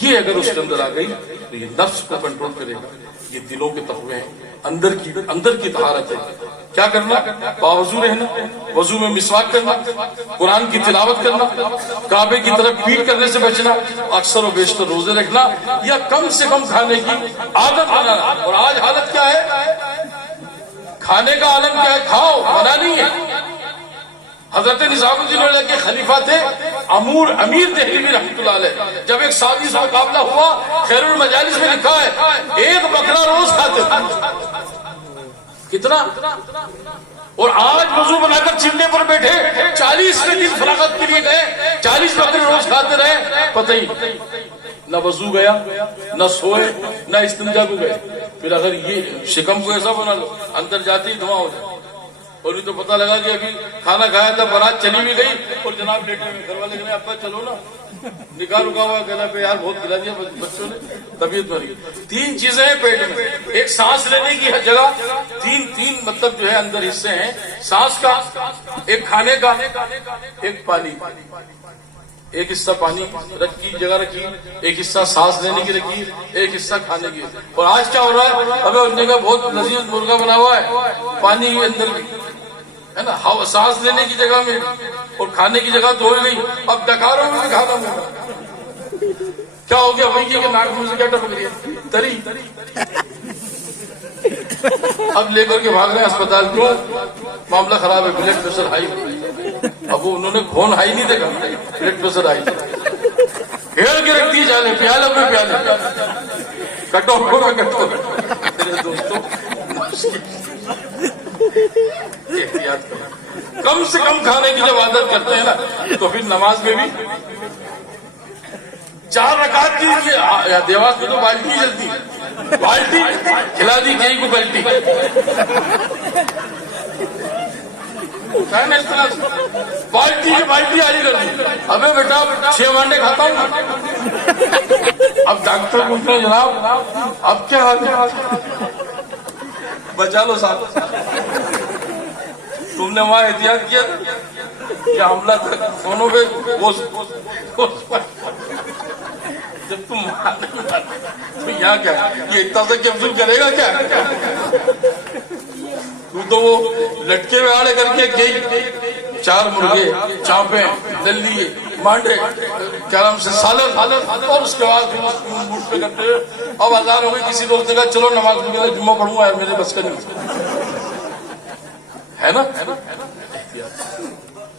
یہ اگر اس کے اندر آ گئی تو یہ نفس کو کنٹرول کرے گا. یہ دلوں کے تقوی ہیں. اندر کی طہارت ہے. کیا کرنا؟ باوضو رہنا. وضو میں مسواک کرنا. قرآن کی تلاوت کرنا. کعبے کی طرف پیٹ کرنے سے بچنا. اکثر و بیشتر روزے رکھنا یا کم سے کم کھانے کی عادت بنانا. اور آج حالت کیا ہے؟ کھانے کا عالم کیا ہے؟ کھاؤ منع نہیں ہے. حضرت نظام الدین اولیا کے خلیفہ تھے امیر دہلوی رحمۃ اللہ علیہ. جب ایک سازی سے مقابلہ ہوا خیر المجالس میں لکھا ہے 1 بکرا روز کھاتے تھے. کتنا؟ اور آج وضو بنا کر چمنے پر بیٹھے 40 دن فراغت کے لیے گئے 40 بکرے روز کھاتے رہے. پتہ ہی نہ وضو گیا نہ سوئے نہ استنجا کو گئے. پھر اگر یہ شکم کو ایسا بنا لو اندر جاتے ہی دھواں ہو جائے. اور نہیں تو پتہ لگا کہ ابھی کھانا کھایا تھا بارات چلی بھی گئی اور جناب بیٹھے ہوئے. گھر والے کہنے ابا چلو نا. نکاح رکا ہوا کہنا پہ یار بہت کھلا دیا بچوں نے طبیعت بھری. 3 چیزیں ہیں پیٹ میں. ایک سانس لینے کی جگہ 3 مطلب جو ہے اندر حصے ہیں. سانس کا ایک کھانے کا ایک پانی. ایک حصہ پانی کی جگہ رکھی ایک حصہ سانس لینے کی رکھی ایک حصہ کھانے کی. اور آج کیا ہو رہا ہے؟ ابھی انہوں نے کہا بہت لذیذ مرغا بنا ہوا ہے پانی کے اندر ہے نا. سانس لینے کی جگہ میں اور کھانے کی جگہ تو ہو گئی. اب ڈکاروں میں بھی کھانا ہوگا. کیا ہو گیا بھائی کہ ناک میں سے کیا ٹپک رہی ہے؟ تری. اب لے کر کے بھاگ رہے ہیں اسپتال. کیوں؟ معاملہ خراب ہے. Blood pressure high. اب انہوں نے خون ہائی نہیں دیکھا بلڈ پریشر ہائی. پھیل کے رکھ دی جالے، پیالے میں پیالے، کٹوروں میں کٹورے. میرے دوستوں احتیاط کرو، کم سے کم کھانے کی جب عادت کرتے ہیں نا تو پھر نماز میں بھی 4 رکعت کی دیواس میں تو بالٹی چلتی، بالٹی کھلا دی کہیں کو بالٹی. بالٹی کی بالٹی آئی کر دی. ابے بیٹا 6 مانڈے کھاتا ہوں. اب ڈاکٹر پوچھ رہے جناب اب کیا حال ہے؟ بچا لو صاحب، تم نے وہاں احتیاط کیا کیا حملہ تھا فونوں پہ؟ جب تم تو یہاں کیا یہ اتنا سے کیپسول کرے گا کیا؟ تو وہ لٹکے میں آڑے کر کے گئی 4 مرغے، چانپے، دلی، مانڈے، کیا نام سے سالن، اور اس کے بعد موٹ پہ کرتے ہوئے اب آزار ہو گئی. کسی دوست نے کہا چلو نماز کے لیے جمعہ پڑھوں گا، میرے بس کا نہیں ہے نا.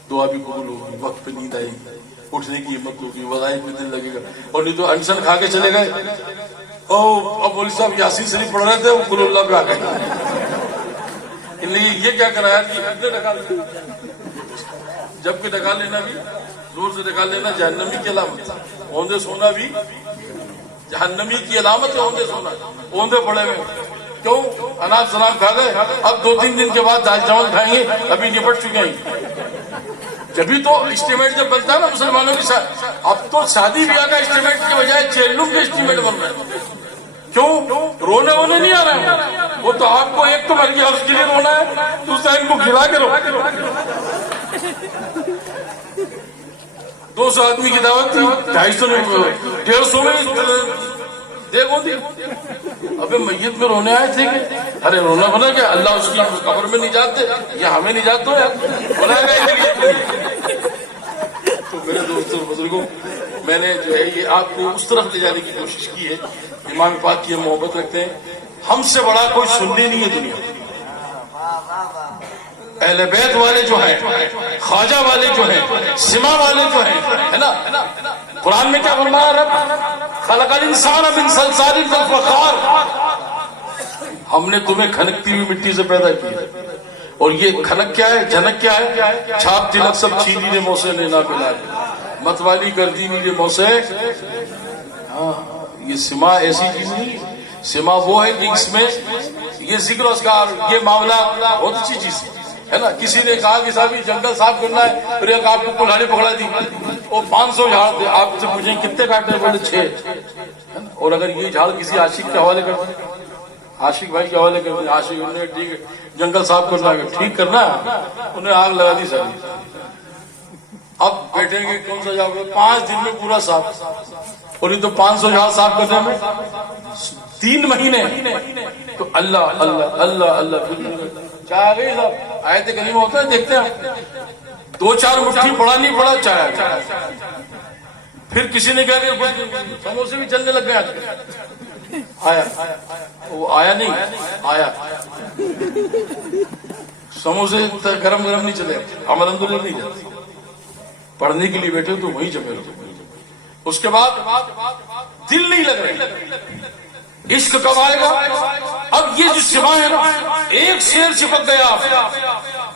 دعا بھی قبول ہوگی، وقت پہ نیند آئے گی، اٹھنے کی ہمت ہوگی، وظائف میں دل لگے گا. اور نہیں تو انشن کھا کے چلے گئے. اب مولوی صاحب یاسین شریف پڑھ رہے تھے، وہ قل اللہ پہ آ گئے. ان لیے یہ کیا کرایا کہ اتنے ڈکا لینا، جبکہ ڈکا لینا بھی زور سے ڈکا لینا جہنمی کی علامت. اوندے سونا بھی جہنمی کی علامت ہے. اوندے سونا، اوندے پڑے ہوئے کیوں؟ اناج شراب کھا گئے، اب 2-3 دن کے بعد دال چاول کھائیں گے، ابھی نپٹ چکے ہیں. جبھی تو اسٹیمیٹ جب بنتا ہے نا مسلمانوں کے ساتھ، اب تو شادی بیاہ کا اسٹیمیٹ کے بجائے چیلڈ کے اسٹیمیٹ بن رہا ہے. کیوں؟ رونے وونے نہیں آ رہے ہیں. وہ تو آپ کو ایک تو مر گیا اس کے لیے رونا ہے، دوسرا ان کو کھلا کے رو. 200 آدمی کی دعوت تھی، 250 میں 150 میں دیکھو تھی. ابھی میت میں رونے آئے تھے کہ ارے رونا بنا کیا؟ اللہ اس کی قبر میں نہیں جاتے یا ہمیں نہیں جاتے یار بنا گئے. تو میرے دوستوں بزرگوں، میں نے جو ہے یہ آپ کو اس طرف لے جانے کی کوشش کی ہے. امام پاک کی ہم محبت رکھتے ہیں. ہم سے بڑا کوئی سنی نہیں ہے دنیا. اہل بیت والے جو ہیں، خواجہ والے جو ہیں، سما والے جو ہیں، ہے نا. قرآن میں کیا فرمایا رب؟ خلق الانسان من صلصال کالفخار. ہم نے تمہیں کھنکتی ہوئی مٹی سے پیدا کیا. اور یہ کھنک کیا ہے، جھنک کیا ہے؟ چھاپ تلک سب چھینی نے موسے لینا پلا کے متوالی کر دی میرے موسے. ہاں یہ سما ایسی چیز نہیں. سما وہ ہے کہ اس میں یہ ذکر و اذکار، یہ معاملہ بہت اچھی چیز ہے نا. کسی نے کہا کہ صاحب یہ جنگل صاف کرنا ہے، پھر ایک آپ کو کلاڑی پکڑا دی اور 500 جھاڑ دے. آپ سے پوچھیں کتنے کاٹے؟ بولے 6. اور اگر یہ جھاڑ کسی عاشق کے حوالے کر دیں، عاشق بھائی کے حوالے کر دیں، عاشق انہوں نے ٹھیک ہے جنگل صاف کرنا ہے، ٹھیک کرنا ہے، انہیں آگ لگا دی ساری. اب بیٹھیں گے کون سا جاؤ گے؟ 5 دن میں پورا صاف. اور یہ تو 500 جھاڑ صاف کرنے میں 3 مہینے. تو اللہ اللہ اللہ اللہ چاہ گئی صاحب. آیت کریمہ ہوتا ہے دیکھتے ہیں، 2-4 مٹھی پڑا نہیں پڑا چاہے. پھر کسی نے کہا کہ سموسے بھی چلنے لگ گئے. آیا وہ آیا نہیں آیا. سموسے گرم گرم نہیں چلے، ہم الحمدللہ نہیں جاتے. پڑھنے کے لیے بیٹھے تو وہیں جمے رہتے. اس کے بعد دل نہیں لگ رہے. عشق کب آئے گا؟ اب یہ جو سما ہے نا، ایک شیر چپک گیا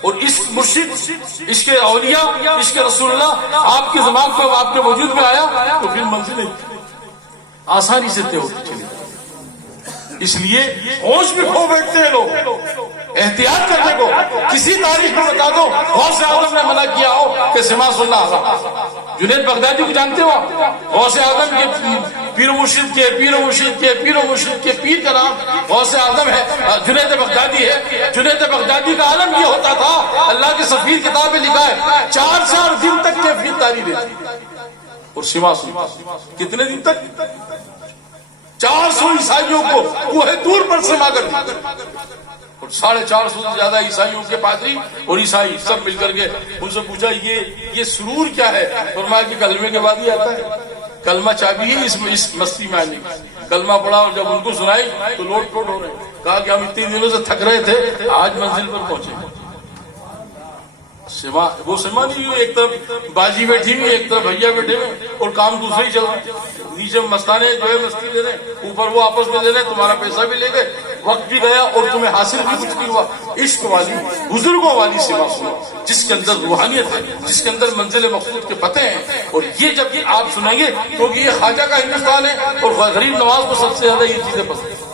اور اس مرشد، اس کے اولیاء، اس کے رسول اللہ آپ کے دماغ پہ، آپ کے وجود میں آیا تو پھر منزلیں آسانی سے طے ہوتی چلی. اس لیے ہوش بھی کھو بیٹھتے ہیں لوگ. احتیاط کرنے کو کسی تاریخ کو بتا دو غوث اعظم نے منع کیا ہو کہ سما سننا حرام. جنید بغدادی کو جانتے ہو؟ غوث اعظم کے پیر و مرشد کے پیر و مرشد کے پیر و مرشد کے پیر کا نام غوث اعظم ہے، جنید بغدادی ہے. جنید بغدادی کا عالم یہ ہوتا تھا، اللہ کے سفیر کتاب میں لکھا ہے 4 دن تک کیفیت تاری رہتی. اور سما سننا کتنے دن تک؟ 400 عیسائیوں کو وہ ہے دور پر سما کر دی. اور 450 سے زیادہ عیسائیوں کے پادری اور عیسائی سب مل کر کے ان سے پوچھا یہ سرور کیا ہے؟ فرمایا کہ کلمے کے بعد ہی آتا ہے. کلمہ چابی ہے اس مستی میں آنے. کلمہ پڑھا اور جب ان کو سنائی تو لوٹ پوٹ ہو رہے. کہا کہ ہم اتنے دنوں سے تھک رہے تھے، آج منزل پر پہنچے. سما وہ سما نہیں ہوئی، ایک طرف باجی بیٹھی ہوئی، ایک طرف بھیا بیٹھے ہوئے اور کام دوسرے ہی چل رہا ہے. نیچے مستانے جو ہے مستی دے رہے ہیں، اوپر وہ آپس میں لے رہے ہیں، تمہارا پیسہ بھی لے گئے، وقت بھی گیا اور تمہیں حاصل بھی کچھ نہیں ہوا. عشق والی بزرگوں والی سما سنو جس کے اندر روحانیت ہے، جس کے اندر منزل مقصود کے پتے ہیں. اور یہ جب آپ سنیں گے کیونکہ یہ خواجہ کا ہندوستان ہے اور غریب نواز کو سب سے زیادہ یہ چیزیں پسند ہیں،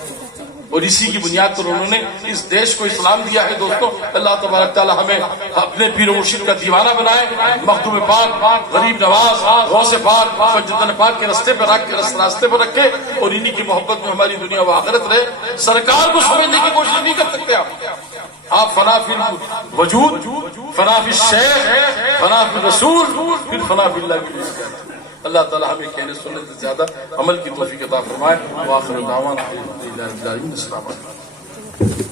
اور اسی کی بنیاد پر انہوں نے اس دیش کو اسلام دیا ہے. دوستوں اللہ تبارک تعالی ہمیں اپنے پیر و مرشد کا دیوانہ بنائے، مخدوم پاک، غریب نواز، غوث پاک، فجدن پاک کے راستے پر رکھے اور انہی کی محبت میں ہماری دنیا و آخرت رہے. سرکار کو سمجھنے کی کوشش نہیں کر سکتے آپ فنا فی وجود، فنا فی الشیخ، فنا فی الرسول، پھر فنا فی اللہ کی. اللہ تعالیٰ ہمیں کہنے سننے سے زیادہ عمل کی توفیق عطا فرمائے. وآخر دعوانا الحمدللہ رب العالمین. السلام علیکم.